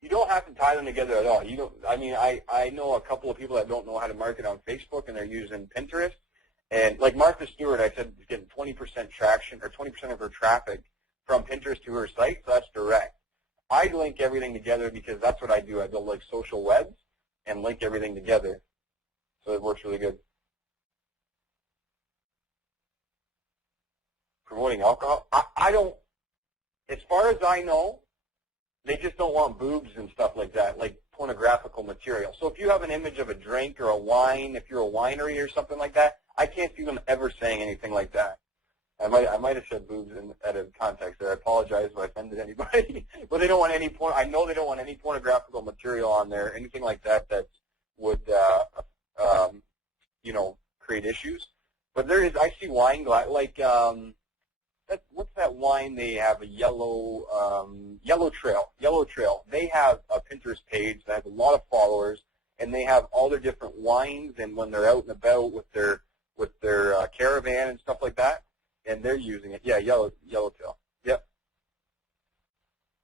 You don't have to tie them together at all. You don't. I mean, I know a couple of people that don't know how to market on Facebook, and they're using Pinterest. And like Martha Stewart, I said, is getting 20% traction or 20% of her traffic from Pinterest to her site, so that's direct. I link everything together because that's what I do. I build like social webs and link everything together, so it works really good. Promoting alcohol? I don't, as far as I know, they just don't want boobs and stuff like that, like pornographical material. So if you have an image of a drink or a wine, if you're a winery or something like that, I can't see them ever saying anything like that. I might have said boobs out of context there. I apologize if I offended anybody. But they don't want any porn. I know they don't want any pornographical material on there, anything like that that would, you know, create issues. But there is. I see wine glass like. What's that wine? They have a Yellow Trail. Yellow Trail. They have a Pinterest page that has a lot of followers, and they have all their different wines. And when they're out and about with their caravan and stuff like that, and they're using it. Yeah, Yellow Trail. Yep.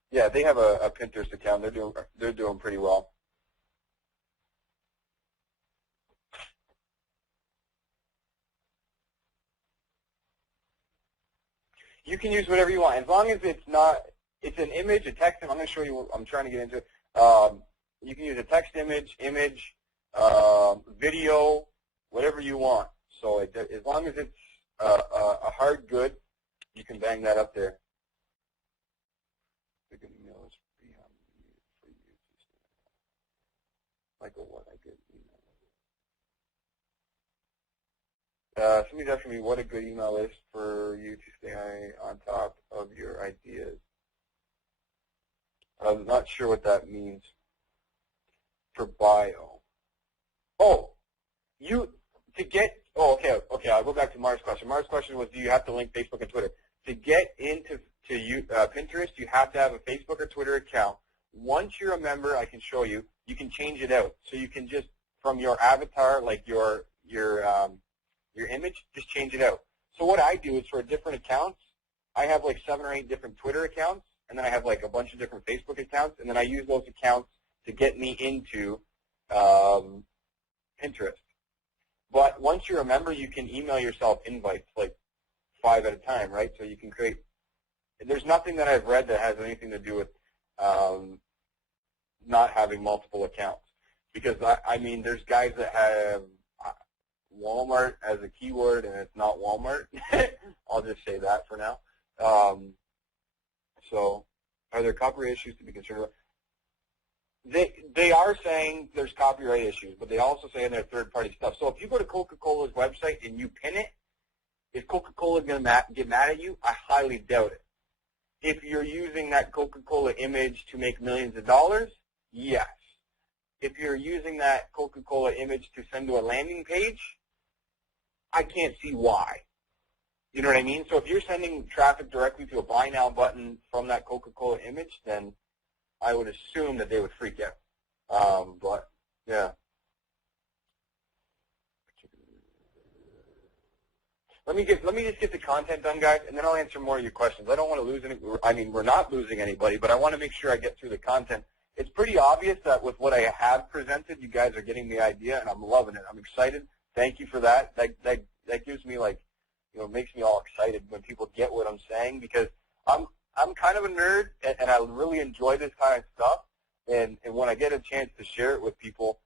Yeah, they have a Pinterest account. They're doing pretty well. You can use whatever you want, as long as it's an image, a text. I'm going to show you what I'm trying to get into. You can use a text image, video, whatever you want. So as long as it's a hard good, you can bang that up there. Michael, what I get. Somebody's asking me what a good email is for you to stay on top of your ideas. I'm not sure what that means for bio. Oh, okay, I'll go back to Mars' question. Mars' question was, do you have to link Facebook and Twitter? To get into Pinterest, you have to have a Facebook or Twitter account. Once you're a member, I can show you, you can change it out. So you can just, from your avatar, like your image, just change it out. So what I do is for different accounts, I have like 7 or 8 different Twitter accounts, and then I have like a bunch of different Facebook accounts, and then I use those accounts to get me into Pinterest. But once you're a member, you can email yourself invites, like 5 at a time, right? So you can create. There's nothing that I've read that has anything to do with not having multiple accounts. Because, I mean, there's guys that have Walmart as a keyword, and it's not Walmart. I'll just say that for now. So are there copyright issues to be concerned about? They are saying there's copyright issues, but they also say in their third-party stuff. So if you go to Coca-Cola's website and you pin it, is Coca-Cola going to get mad at you? I highly doubt it. If you're using that Coca-Cola image to make millions of dollars, yes. If you're using that Coca-Cola image to send to a landing page, I can't see why. You know what I mean? So if you're sending traffic directly to a buy now button from that Coca-Cola image, then I would assume that they would freak out. But, yeah. Let me just get the content done, guys, and then I'll answer more of your questions. I don't want to lose any. I mean, we're not losing anybody, but I want to make sure I get through the content. It's pretty obvious that with what I have presented, you guys are getting the idea, and I'm loving it. I'm excited. Thank you for that. That gives me, like, you know, makes me all excited when people get what I'm saying, because I'm kind of a nerd, and I really enjoy this kind of stuff. And when I get a chance to share it with people,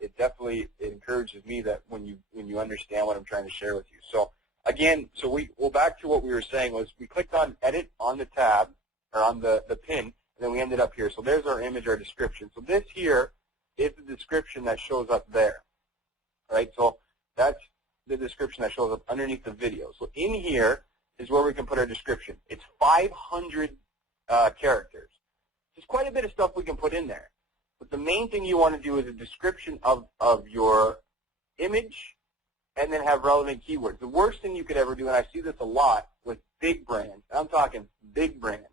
it definitely encourages me that when you understand what I'm trying to share with you. So again, we'll back to what we were saying was we clicked on edit on the tab or on the pin, and then we ended up here. So there's our image, our description. So this here is the description that shows up there, right? So that's the description that shows up underneath the video. So in here is where we can put our description. It's 500 characters. There's quite a bit of stuff we can put in there. But the main thing you want to do is a description of your image and then have relevant keywords. The worst thing you could ever do, and I see this a lot with big brands, I'm talking big brands,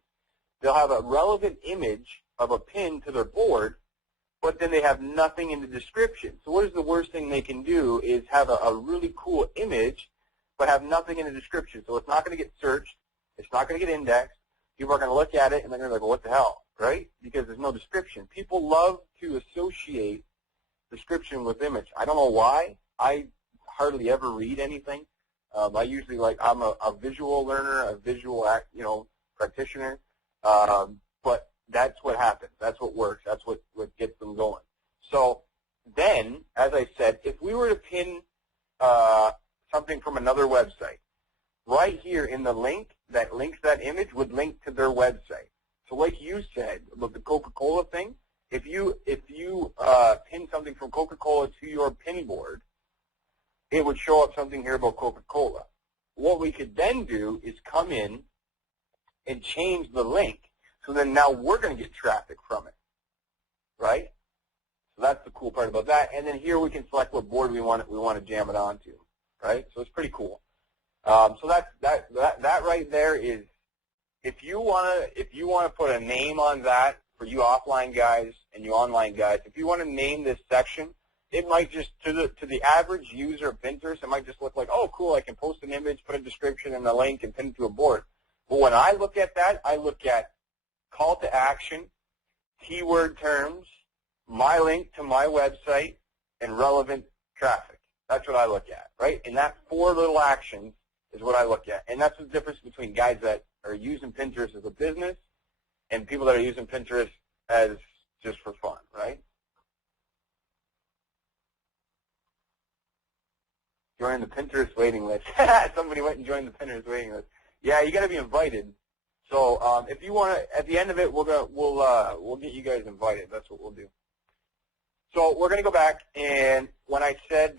they'll have a relevant image of a pin to their board, but then they have nothing in the description. So what is the worst thing they can do is have a really cool image but have nothing in the description. So it's not going to get searched. It's not going to get indexed. People are going to look at it, and they're going to be like, well, what the hell, right? Because there's no description. People love to associate description with image. I don't know why. I hardly ever read anything. I usually, like, I'm a visual learner, a visual practitioner, but that's what happens. That's what works. That's what gets them going. So then, as I said, if we were to pin something from another website, right here in the link that links that image would link to their website. So like you said about the Coca-Cola thing, if you pin something from Coca-Cola to your pin board, it would show up something here about Coca-Cola. What we could then do is come in and change the link. So then now we're going to get traffic from it, right? So that's the cool part about that. And then here we can select what board we want to jam it onto, right? So it's pretty cool. So that right there is, if you want to put a name on that for you offline guys and you online guys, if you want to name this section, it might just, to the average user of Pinterest, it might just look like, oh, cool, I can post an image, put a description and a link, and pin it to a board. But when I look at that, I look at call to action, keyword terms, my link to my website, and relevant traffic. That's what I look at, right? And that 4 little actions is what I look at. And that's the difference between guys that are using Pinterest as a business and people that are using Pinterest as just for fun, right? Join the Pinterest waiting list. Somebody went and joined the Pinterest waiting list. Yeah, you got to be invited. So if you want to, at the end of it, we'll get you guys invited. That's what we'll do. So we're going to go back, and when I said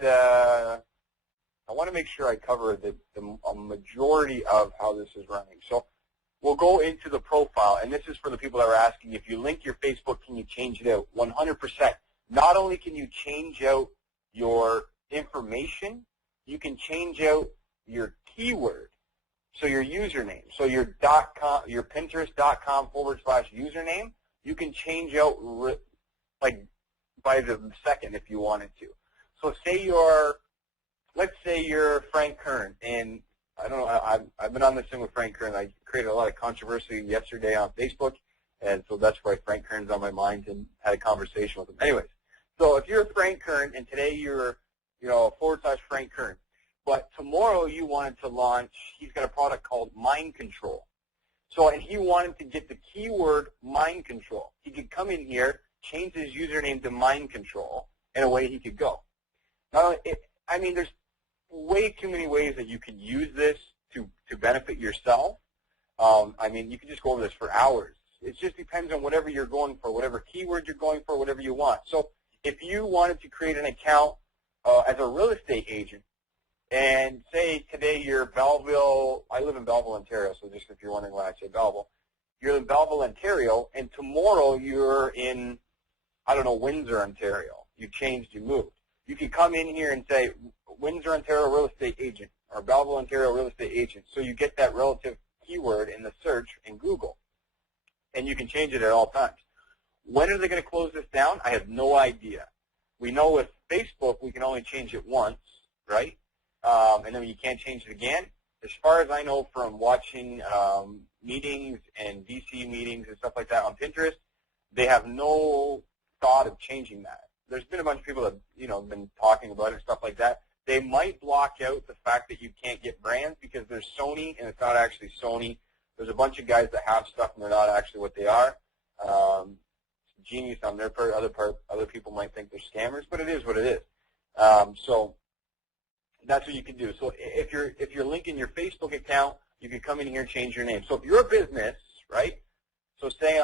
I want to make sure I cover a majority of how this is running. So we'll go into the profile, and this is for the people that are asking, if you link your Facebook, can you change it out? 100%. Not only can you change out your information, you can change out your keyword, so your username. So your .com, your Pinterest.com/username, you can change out like by the second if you wanted to. So let's say you're Frank Kern, and I don't know, I've been on this thing with Frank Kern. I created a lot of controversy yesterday on Facebook, and so that's why Frank Kern's on my mind and had a conversation with him. Anyways, so if you're Frank Kern, and today you're, /Frank Kern, but tomorrow you wanted to launch, he's got a product called Mind Control. So, and he wanted to get the keyword Mind Control. He could come in here, change his username to Mind Control, and away he could go. Now, there's way too many ways that you can use this to benefit yourself. You can just go over this for hours. It just depends on whatever you're going for, whatever keyword you're going for, whatever you want. So if you wanted to create an account as a real estate agent, and say today you're Belleville, I live in Belleville, Ontario, so just if you're wondering why I say Belleville, you're in Belleville, Ontario, and tomorrow you're in, Windsor, Ontario. You changed, you moved. You can come in here and say Windsor, Ontario real estate agent or Belleville, Ontario real estate agent. So you get that relative keyword in the search in Google. And you can change it at all times. When are they going to close this down? I have no idea. We know with Facebook we can only change it once, right? And then you can't change it again. As far as I know from watching meetings and VC meetings and stuff like that on Pinterest, they have no thought of changing that. There's been a bunch of people that, been talking about it and stuff like that. They might block out the fact that you can't get brands because there's Sony and it's not actually Sony. There's a bunch of guys that have stuff and they're not actually what they are. Genius on their part. Other people might think they're scammers, but it is what it is. So that's what you can do. So if you're linking your Facebook account, you can come in here and change your name. So if you're a business, right? So say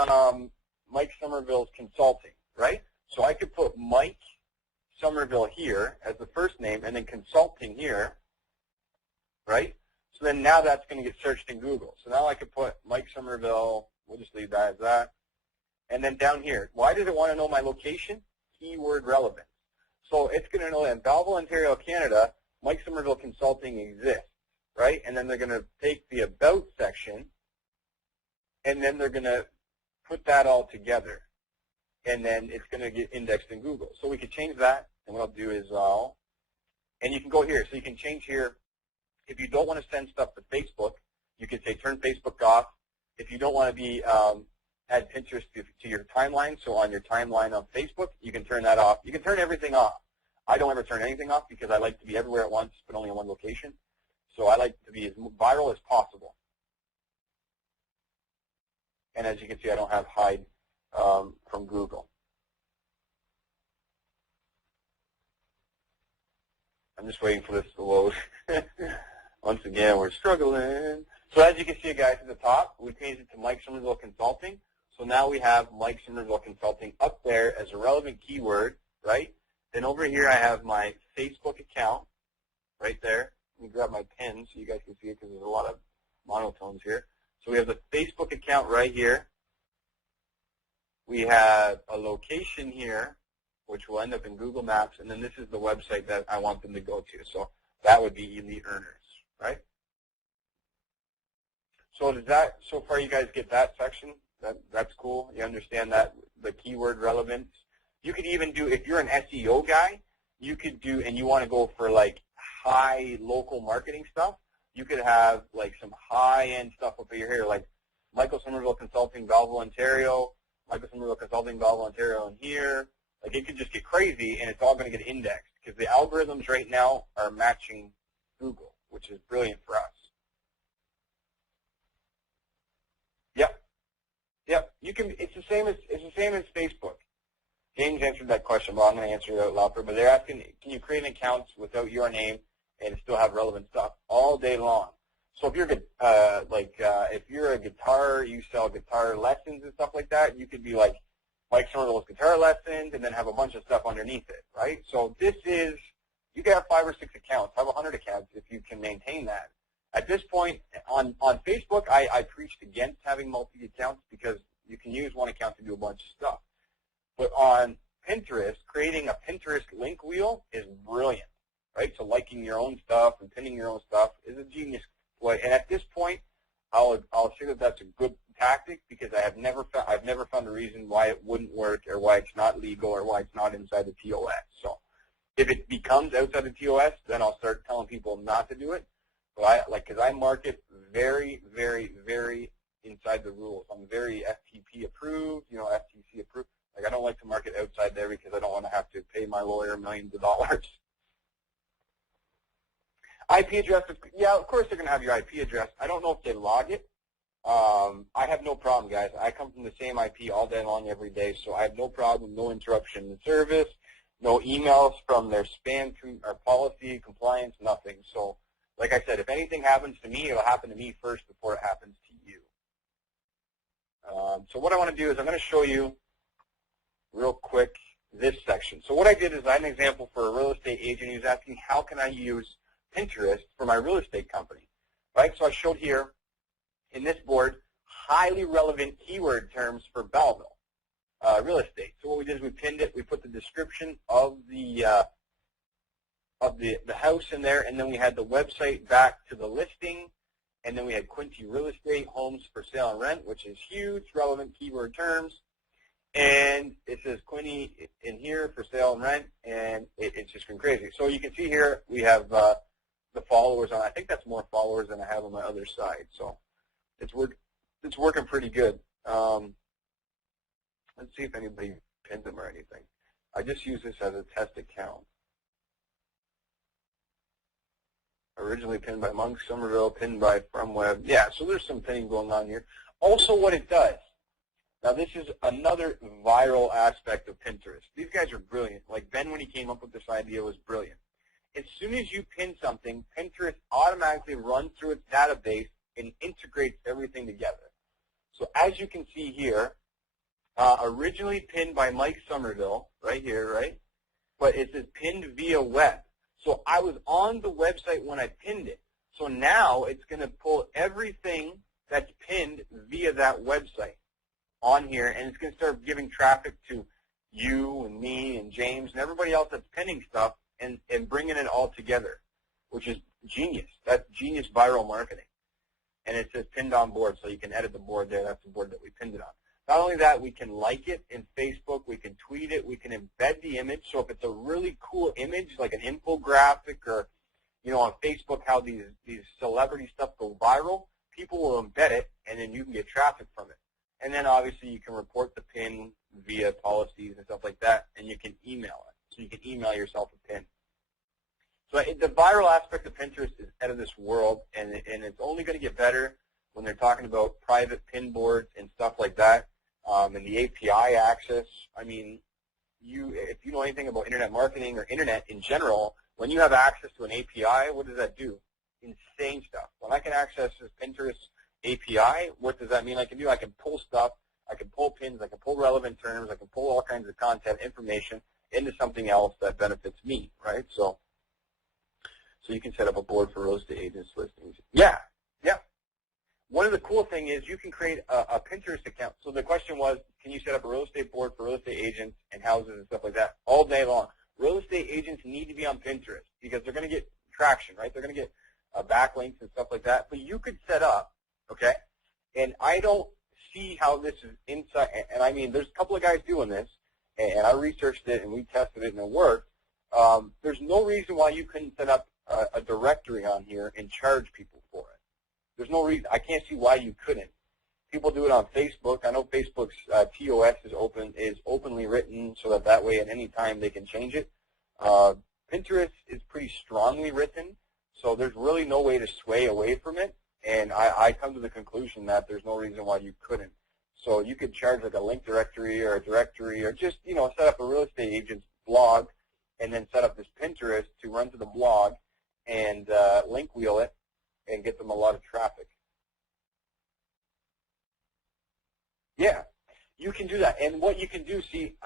Mike Somerville's Consulting, right? So I could put Mike Somerville here as the first name and then Consulting here, right? So then now that's going to get searched in Google. So now I could put Mike Somerville, we'll just leave that as that. And then down here, why does it want to know my location? Keyword relevance. So it's going to know that in Belleville, Ontario, Canada, Mike Somerville Consulting exists, right? And then they're going to take the About section, and then they're going to put that all together. And then it's going to get indexed in Google. So we could change that, and what I'll do is and you can go here. So you can change here. If you don't want to send stuff to Facebook, you can say turn Facebook off. If you don't want to be add Pinterest to your timeline, so on your timeline on Facebook, you can turn that off. You can turn everything off. I don't ever turn anything off because I like to be everywhere at once, but only in one location. So I like to be as viral as possible. And as you can see, I don't have hide from Google. I'm just waiting for this to load. Once again, we're struggling. So as you can see, guys, at the top, we changed it to Mike Somerville Consulting. So now we have Mike Somerville Consulting up there as a relevant keyword, right? Then over here, I have my Facebook account right there. Let me grab my pen so you guys can see it because there's a lot of monotones here. So we have the Facebook account right here. We have a location here, which will end up in Google Maps, and then this is the website that I want them to go to. So that would be Elite Earners, right? So does that, so far you guys get that section? That's cool. You understand that, the keyword relevance. You could even do, if you're an SEO guy, you could do, and you want to go for like high local marketing stuff, you could have like some high-end stuff up here, like Michael Somerville Consulting, Belleville, Ontario, Michael Somerville Consulting, Belleville, Ontario, and here. Like it could just get crazy, and it's all going to get indexed because the algorithms right now are matching Google, which is brilliant for us. Yep. You can. It's the same as Facebook. James answered that question, but I'm going to answer it out loud. But they're asking, can you create an account without your name and still have relevant stuff all day long? So if you're if you're a guitar, you sell guitar lessons and stuff like that. You could be like Mike Somerville's guitar lessons, and then have a bunch of stuff underneath it, right? So this is You can have 5 or 6 accounts, have 100 accounts if you can maintain that. At this point, on Facebook, I preached against having multi-accounts because you can use one account to do a bunch of stuff. But on Pinterest, creating a Pinterest link wheel is brilliant, right? So liking your own stuff and pinning your own stuff is a genius way. And at this point, I'll say that that's a good tactic because I've never found a reason why it wouldn't work or why it's not legal or why it's not inside the TOS. So if it becomes outside the TOS, then I'll start telling people not to do it. But because I market very, very, very inside the rules. I'm very FTP approved, FTC approved. Like I don't like to market outside there because I don't want to have to pay my lawyer millions of dollars. IP address, yeah, of course they're going to have your IP address. I don't know if they log it. I have no problem, guys. I come from the same IP all day long every day, so I have no problem, no interruption in service, no emails from their spam or policy, compliance, nothing. So like I said, if anything happens to me, it'll happen to me first before it happens to you. So what I want to do is I'm going to show you real quick this section. So what I did is I had an example for a real estate agent who's asking how can I use Pinterest for my real estate company, right? So I showed here in this board highly relevant keyword terms for Belleville real estate. So what we did is we pinned it. We put the description of the house in there, and then we had the website back to the listing, and then we had Quinte Real Estate Homes for Sale and Rent, which is huge, relevant keyword terms. And it says Quinte in here for sale and rent, and it's just been crazy. So you can see here we have the followers on. I think that's more followers than I have on my other side. So it's working pretty good. Let's see if anybody pinned them or anything. I just use this as a test account. Originally pinned by Monk Somerville, pinned by FromWeb. Yeah, so there's some pinning going on here. Also what it does. Now, this is another viral aspect of Pinterest. These guys are brilliant. Like Ben, when he came up with this idea, was brilliant. As soon as you pin something, Pinterest automatically runs through its database and integrates everything together. So as you can see here, originally pinned by Mike Somerville, right here, right? But it says pinned via web. So I was on the website when I pinned it. So now it's going to pull everything that's pinned via that website on here, and it's going to start giving traffic to you and me and James and everybody else that's pinning stuff and bringing it all together, which is genius. That's genius viral marketing. And it says pinned on board, so you can edit the board there. That's the board that we pinned it on. Not only that, we can like it in Facebook, we can tweet it, we can embed the image. So if it's a really cool image, like an infographic or, on Facebook how these celebrity stuff go viral, people will embed it, and then you can get traffic from it. And then obviously you can report the pin via policies and stuff like that, and you can email it. So you can email yourself a pin. So the viral aspect of Pinterest is out of this world, and it's only going to get better when they're talking about private pin boards and stuff like that, and the API access. I mean, if you know anything about internet marketing or internet in general, when you have access to an API, what does that do? Insane stuff. When I can access this Pinterest API, what does that mean I can do? I can pull stuff, I can pull pins, I can pull relevant terms, I can pull all kinds of content information into something else that benefits me, right? So you can set up a board for real estate agents listings. Yeah. One of the cool things is you can create a Pinterest account. So the question was, can you set up a real estate board for real estate agents and houses and stuff like that all day long? Real estate agents need to be on Pinterest because they're going to get traction, right? They're going to get backlinks and stuff like that. But you could set up, okay, and I don't see how this is inside, and I mean, there's a couple of guys doing this, and I researched it, and we tested it, and it worked. There's no reason why you couldn't set up a directory on here and charge people for it. There's no reason. I can't see why you couldn't. People do it on Facebook. I know Facebook's TOS is openly written so that way at any time they can change it. Pinterest is pretty strongly written, so there's really no way to sway away from it. And I come to the conclusion that there's no reason why you couldn't. So you could charge like a link directory or a directory or just, set up a real estate agent's blog and then set up this Pinterest to run to the blog and link wheel it and get them a lot of traffic. Yeah, you can do that. And what you can do, see,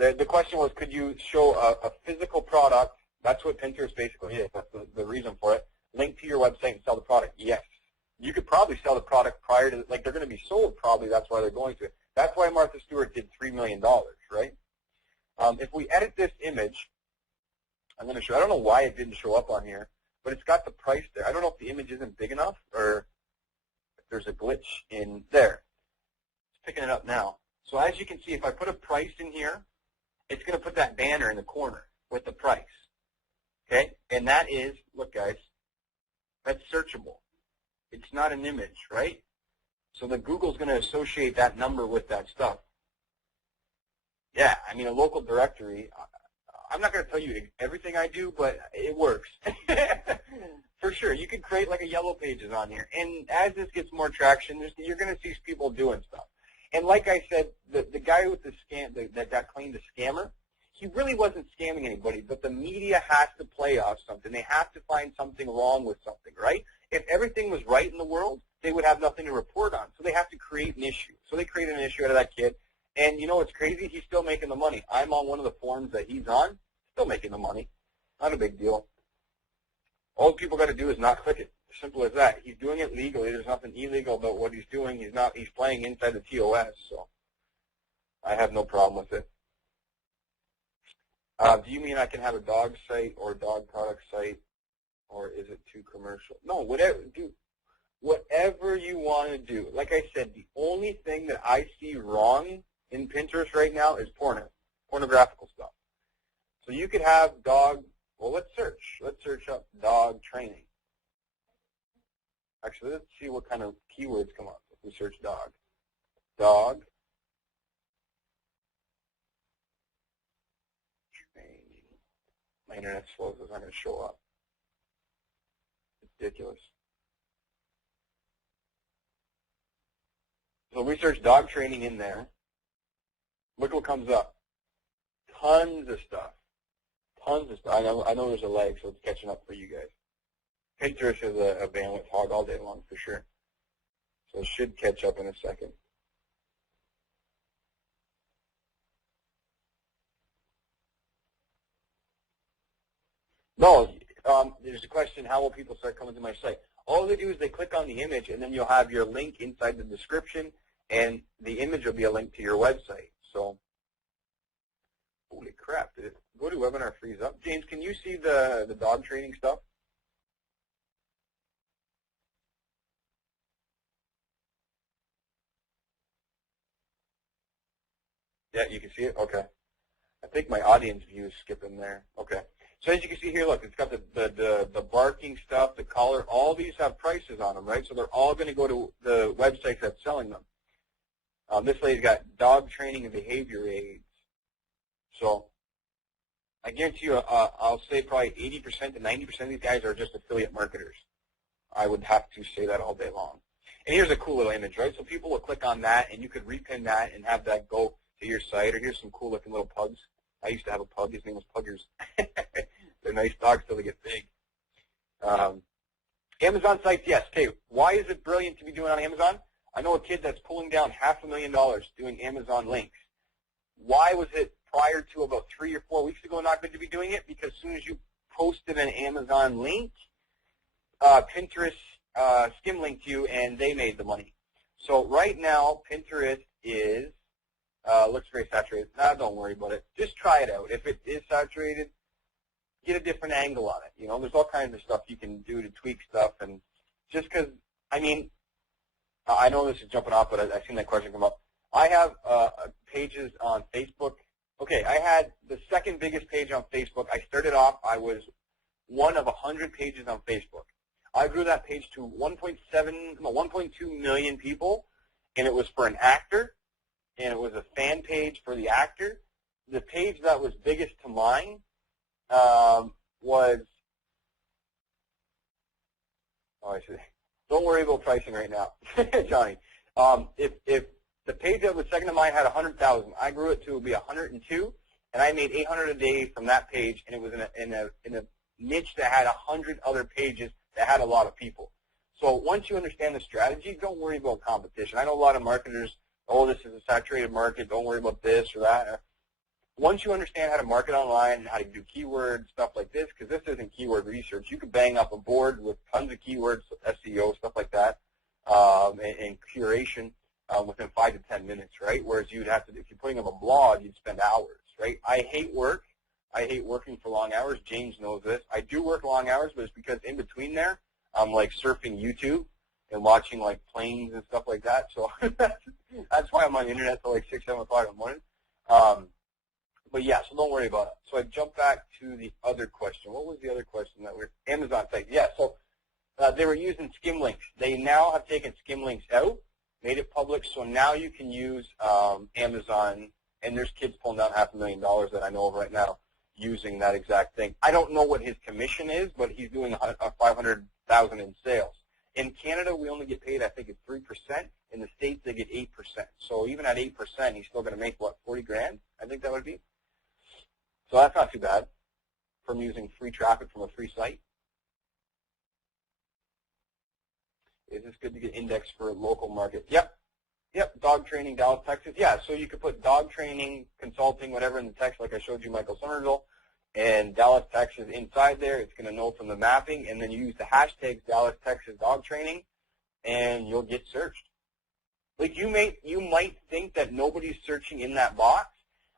The question was, could you show a physical product? That's what Pinterest basically is. That's the reason for it. Link to your website and sell the product. Yes. You could probably sell the product prior to, like, they're going to be sold probably. That's why they're going to it. That's why Martha Stewart did $3 million, right? If we edit this image, I'm going to show, I don't know why it didn't show up on here, but it's got the price there. I don't know if the image isn't big enough or if there's a glitch in there. It's picking it up now. So as you can see, if I put a price in here, it's going to put that banner in the corner with the price. Okay? And that is, look guys, that's searchable. It's not an image, right? So the Google's going to associate that number with that stuff. Yeah, I mean, a local directory, I'm not going to tell you everything I do, but it works. For sure. You could create like a Yellow Pages on here. And as this gets more traction, you're going to see people doing stuff. And like I said, the guy with the scam that got claimed a scammer, he really wasn't scamming anybody, but the media has to play off something. They have to find something wrong with something, right? If everything was right in the world, they would have nothing to report on. So they have to create an issue. So they created an issue out of that kid. And you know what's crazy? He's still making the money. I'm on one of the forums that he's on, still making the money. Not a big deal. All people got to do is not click it. Simple as that. He's doing it legally. There's nothing illegal about what he's doing. He's playing inside the TOS, so I have no problem with it. Do you mean I can have a dog site or dog product site, or is it too commercial? No, whatever you want to do. Like I said, the only thing that I see wrong in Pinterest right now is pornographical stuff. So you could have dog, well, let's search. Let's search up dog training. Actually, let's see what kind of keywords come up if we search dog. Dog training. My internet slows, it's not going to show up. It's ridiculous. So we search dog training in there. Look what comes up. Tons of stuff. Tons of stuff. I know there's a lag, so it's catching up for you guys. Pinterest is a bandwidth hog all day long for sure. So it should catch up in a second. No, there's a question, how will people start coming to my site? All they do is they click on the image, and then you'll have your link inside the description, and the image will be a link to your website. So, holy crap, did it go to webinar freeze up? James, can you see the dog training stuff? Yeah, you can see it? Okay. I think my audience view is skipping there. Okay. So as you can see here, look, it's got the barking stuff, the collar. All these have prices on them, right? So they're all going to go to the websites that's selling them. This lady's got dog training and behavior aids. So I guarantee you, I'll say probably 80% to 90% of these guys are just affiliate marketers. I would have to say that all day long. And here's a cool little image, right? So people will click on that, and you could repin that and have that go to your site. Or here's some cool-looking little pugs. I used to have a pug. His name was Puggers. They're nice dogs till they get big. Amazon sites, yes. Okay, why is it brilliant to be doing on Amazon? I know a kid that's pulling down $500,000 doing Amazon links. Why was it prior to about 3 or 4 weeks ago not good to be doing it? Because as soon as you posted an Amazon link, Pinterest skim linked you and they made the money. So right now, Pinterest is looks very saturated. Don't worry about it. Just try it out. If it is saturated, get a different angle on it. You know, there's all kinds of stuff you can do to tweak stuff. And just because, I mean, I know this is jumping off, but I've seen that question come up. I have pages on Facebook. Okay, I had the second biggest page on Facebook. I started off, I was one of 100 pages on Facebook. I grew that page to 1.2 million people, and it was for an actor, and it was a fan page for the actor. The page that was biggest to mine was, oh, I see. Don't worry about pricing right now, Johnny. If the page that was second to mine had 100,000, I grew it to be 102, and I made 800 a day from that page, and it was in a niche that had 100 other pages that had a lot of people. So once you understand the strategy, don't worry about competition. I know a lot of marketers, oh, this is a saturated market, don't worry about this or that. once you understand how to market online and how to do keywords, stuff like this, because this isn't keyword research, you could bang up a board with tons of keywords, SEO, stuff like that, and curation within 5 to 10 minutes, right? Whereas you'd have to, if you're putting up a blog, you'd spend hours, right? I hate work. I hate working for long hours. James knows this. I do work long hours, but it's because in between there, I'm like surfing YouTube and watching like planes and stuff like that. So that's why I'm on the internet till like 6, 7 o'clock in the morning. But yeah, so don't worry about it. So I jump back to the other question. What was the other question that we're Amazon site? Yeah, so they were using skim links. They now have taken skim links out, made it public, so now you can use Amazon, and there's kids pulling down $500,000 that I know of right now using that exact thing. I don't know what his commission is, but he's doing $500,000 in sales. In Canada, we only get paid, I think it's 3%. In the States, they get 8%. So even at 8%, he's still going to make, what, 40 grand? I think that would be. So that's not too bad from using free traffic from a free site. Is this good to get indexed for local market? Yep. Yep, dog training, Dallas, Texas. Yeah, so you could put dog training, consulting, whatever in the text, like I showed you, Michael Somerville, and Dallas, Texas inside there. It's going to know from the mapping, and then you use the hashtags Dallas, Texas dog training, and you'll get searched. Like you might think that nobody's searching in that box.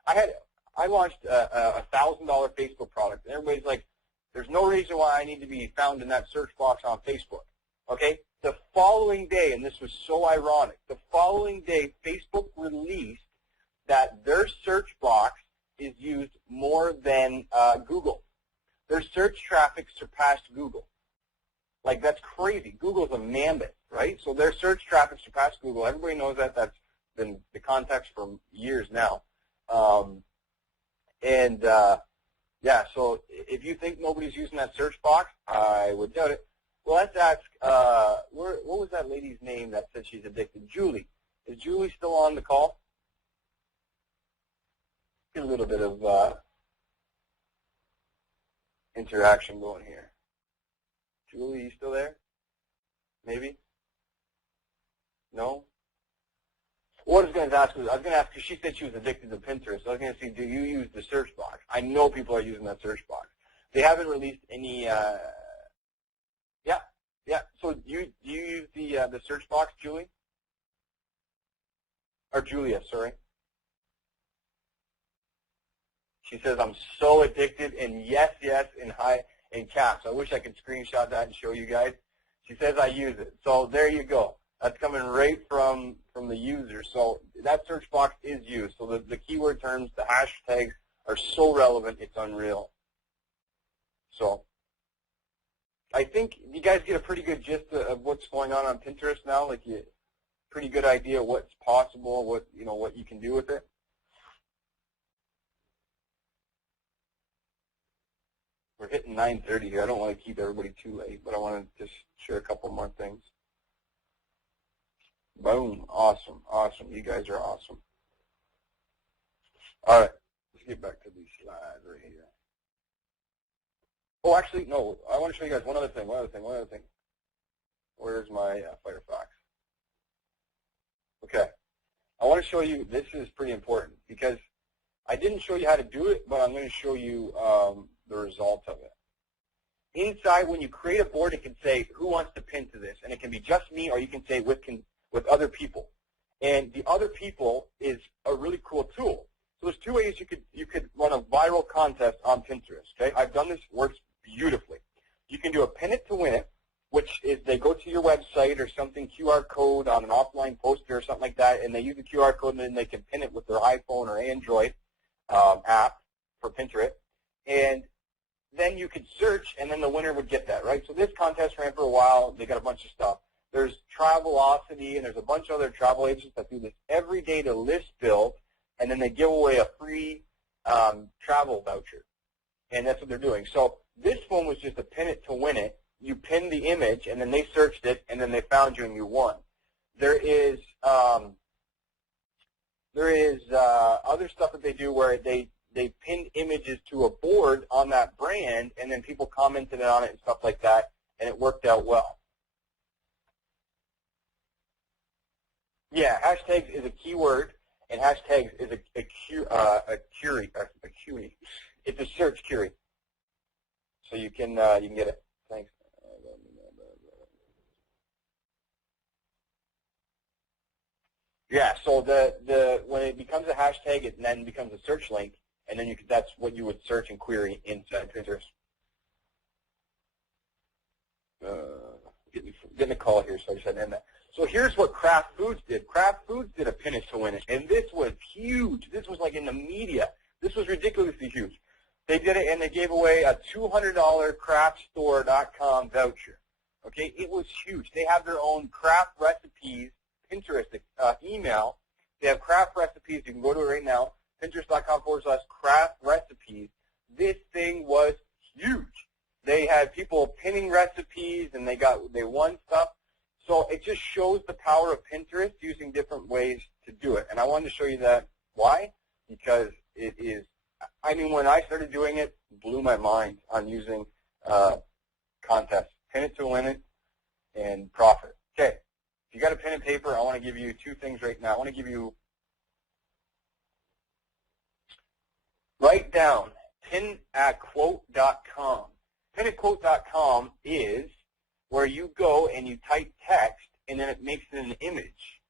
I launched a $1,000 Facebook product, and everybody's like, there's no reason why I need to be found in that search box on Facebook. Okay? The following day, and this was so ironic, the following day Facebook released that their search box is used more than Google. Their search traffic surpassed Google. Like, that's crazy. Google's a mammoth, right? So their search traffic surpassed Google. Everybody knows that. That's been the context for years now. Yeah, so if you think nobody's using that search box, I would doubt it. Well, let's ask, what was that lady's name that said she's addicted? Julie. Is Julie still on the call? Get a little bit of interaction going here. Julie, you still there? Maybe? No? What I was going to ask was, because she said she was addicted to Pinterest. So I was going to say, do you use the search box? I know people are using that search box. They haven't released any. Yeah. So do you use the search box, Julie? Or Julia, sorry. She says, I'm so addicted, and yes, in caps. I wish I could screenshot that and show you guys. She says I use it. So there you go. That's coming right from the user. So that search box is used. So the keyword terms, the hashtags are so relevant, it's unreal. So I think you guys get a pretty good gist of what's going on Pinterest now. Like, you pretty good idea of what's possible, what you can do with it. We're hitting 9:30 here. I don't want to keep everybody too late, but I want to just share a couple more things. Boom. Awesome. Awesome. You guys are awesome. All right. Let's get back to these slides right here. Oh, actually, no. I want to show you guys one other thing. Where's my Firefox? Okay. I want to show you, this is pretty important because I didn't show you how to do it, but I'm going to show you the result of it. Inside, when you create a board, it can say, who wants to pin to this? And it can be just me, or you can say with other people. And the other people is a really cool tool. So there's two ways you could run a viral contest on Pinterest. Okay, I've done this, works beautifully. You can do a pin it to win it, which is they go to your website or something, QR code on an offline poster or something like that, and they use the QR code, and then they can pin it with their iPhone or Android app for Pinterest. And then you could search, and then the winner would get that, right? So this contest ran for a while. They got a bunch of stuff. There's Travelocity, and there's a bunch of other travel agents that do this every day to list build, and then they give away a free travel voucher. And that's what they're doing. So this one was just a pin it to win it. You pinned the image, and then they searched it, and then they found you, and you won. There is other stuff that they do where they pinned images to a board on that brand, and then people commented on it and stuff like that, and it worked out well. Yeah, hashtags is a keyword, And hashtags is a query. It's a search query. So you can get it. Thanks. Yeah. So when it becomes a hashtag, it then becomes a search link, and then that's what you would search and query inside Pinterest. Getting a call here, so I just had to end that. So here's what Kraft Foods did. Kraft Foods did a Pin It to Win It, and this was huge. This was like in the media. This was ridiculously huge. They did it, and they gave away a $200 craftstore.com voucher. Okay, it was huge. They have their own craft recipes, Pinterest email. They have craft recipes. You can go to it right now, pinterest.com/craft recipes. This thing was huge. They had people pinning recipes, and they won stuff. So it just shows the power of Pinterest using different ways to do it. And I wanted to show you that. Why? Because it is, I mean, when I started doing it, it blew my mind on using contests. Pin it to win it and profit. Okay. If you got a pen and paper, I want to give you two things right now. I want to give you, write down pinatquote.com. Pinatquote.com is where you go and you type text, and then it makes it an image.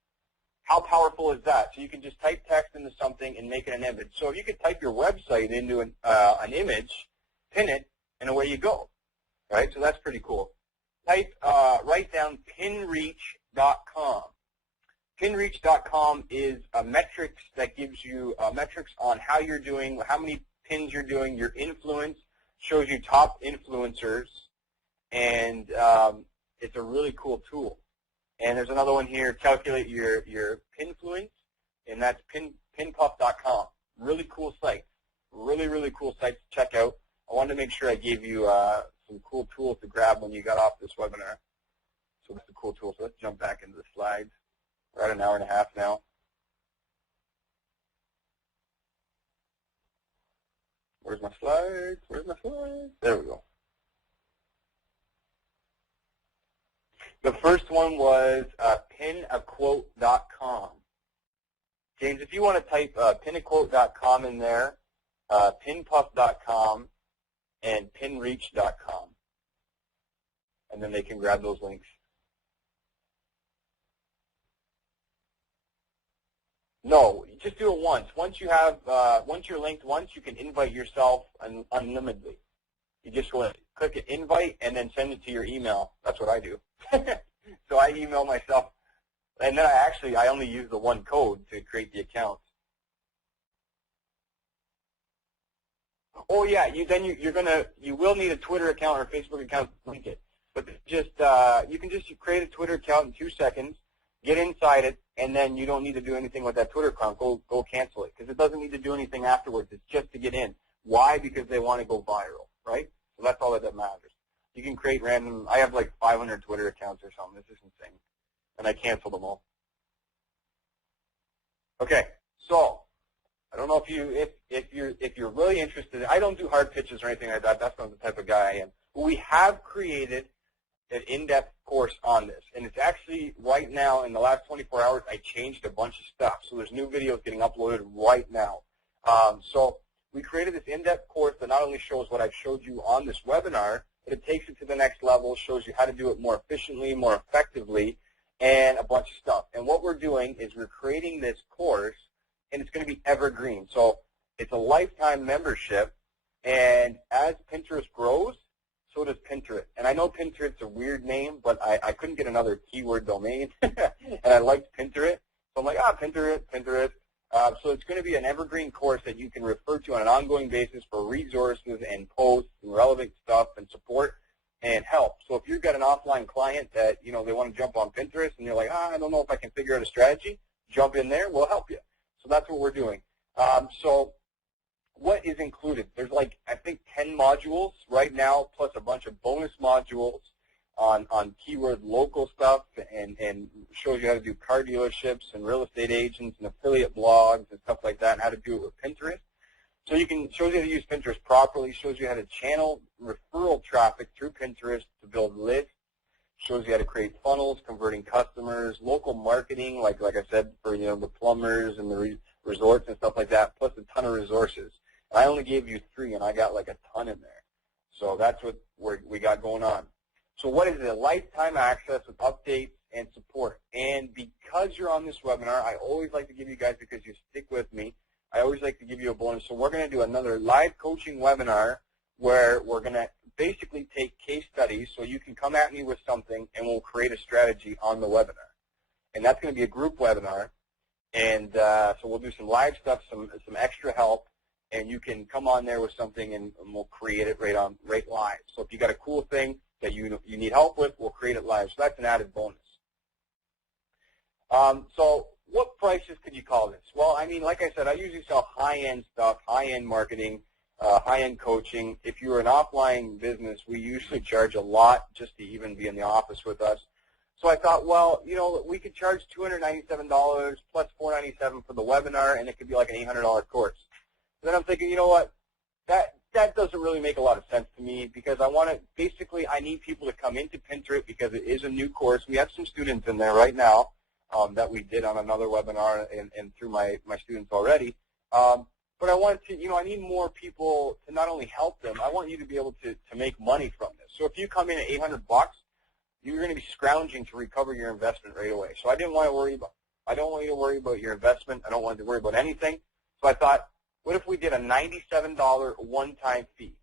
How powerful is that? So you can just type text into something and make it an image. So if you could type your website into an image, pin it, and away you go. Right? So that's pretty cool. Write down pinreach.com. Pinreach.com is a metrics that gives you metrics on how you're doing, how many pins you're doing, your influence, shows you top influencers, and it's a really cool tool. And there's another one here, calculate your pinfluence, and that's pinpuff.com. Really cool site. Really, really cool site to check out. I wanted to make sure I gave you some cool tools to grab when you got off this webinar. So that's a cool tool. So let's jump back into the slides. We're at an hour and a half now. Where's my slides? Where's my slides? There we go. The first one was pinaquote.com. James, if you want to type pinaquote.com in there, pinpuff.com, and pinreach.com, and then they can grab those links. No, just do it once. Once you have, once you're linked once, you can invite yourself unlimitedly. You just go and click an invite and then send it to your email. That's what I do. So I email myself, and then I only use the one code to create the account. Oh yeah, you will need a Twitter account or a Facebook account to link it. But just you can just create a Twitter account in 2 seconds, get inside it, and then you don't need to do anything with that Twitter account. Go cancel it, because it doesn't need to do anything afterwards. It's just to get in. Why? Because they want to go viral, right? So that's all that matters. You can create random. I have like 500 Twitter accounts or something. This is insane, and I canceled them all. Okay, so I don't know if you're really interested. I don't do hard pitches or anything like that. That's not the type of guy I am. But we have created an in-depth course on this, and it's actually right now in the last 24 hours. I changed a bunch of stuff, so there's new videos getting uploaded right now. So we created this in-depth course that not only shows what I've showed you on this webinar, but it takes it to the next level, shows you how to do it more efficiently, more effectively, and a bunch of stuff. And what we're doing is we're creating this course, and it's going to be evergreen. So it's a lifetime membership, and as Pinterest grows, so does Pinterest. And I know Pinterest's a weird name, but I couldn't get another keyword domain, and I liked Pinterest. So I'm like, Pinterest. So it's going to be an evergreen course that you can refer to on an ongoing basis for resources and posts and relevant stuff and support and help. So if you've got an offline client that, they want to jump on Pinterest and you're like, I don't know if I can figure out a strategy, jump in there, we'll help you. So that's what we're doing. So what is included? There's like, I think 10 modules right now, plus a bunch of bonus modules on keyword local stuff, and shows you how to do car dealerships and real estate agents and affiliate blogs and stuff like that, and how to do it with Pinterest. So shows you how to use Pinterest properly, shows you how to channel referral traffic through Pinterest to build lists, shows you how to create funnels, converting customers, local marketing, like I said, for the plumbers and the resorts and stuff like that, plus a ton of resources. And I only gave you 3, and I got like a ton in there. So that's what we got going on. So what is it? Lifetime access with updates and support. And because you're on this webinar, I always like to give you guys, because you stick with me, I always like to give you a bonus. So we're going to do another live coaching webinar where we're going to basically take case studies, so you can come at me with something and we'll create a strategy on the webinar. And that's going to be a group webinar. And so we'll do some live stuff, some extra help, and you can come on there with something and we'll create it right live. So if you got a cool thing that you need help with, we'll create it live. So that's an added bonus. So what prices could you call this? Well, I mean, like I said, I usually sell high-end stuff, high-end marketing, high-end coaching. If you're an offline business, we usually charge a lot just to even be in the office with us. So I thought, well, you know, we could charge $297 plus $497 for the webinar, and it could be like an $800 course. Then I'm thinking, you know what, that doesn't really make a lot of sense to me, because basically I need people to come into Pinterest because it is a new course. We have some students in there right now that we did on another webinar and through my students already. But I want to, you know, I need more people to not only help them, I want you to be able to make money from this. So if you come in at $800, you're going to be scrounging to recover your investment right away. So I don't want you to worry about your investment. I don't want you to worry about anything. So I thought, what if we did a $97 one-time fee?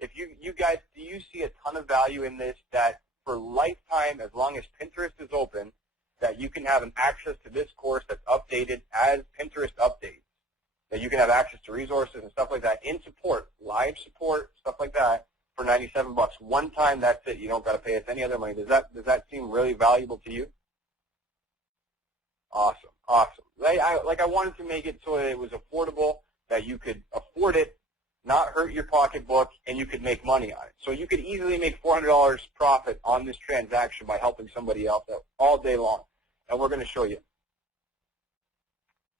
If you guys, do you see a ton of value in this, that for lifetime, as long as Pinterest is open, that you can have an access to this course that's updated as Pinterest updates, that you can have access to resources and stuff like that in support, live support, stuff like that, for $97. One time, that's it. You don't got to pay us any other money. Does that seem really valuable to you? Awesome, awesome. I wanted to make it so that it was affordable, that you could afford it, not hurt your pocketbook, and you could make money on it. So you could easily make $400 profit on this transaction by helping somebody else out all day long. And we're going to show you.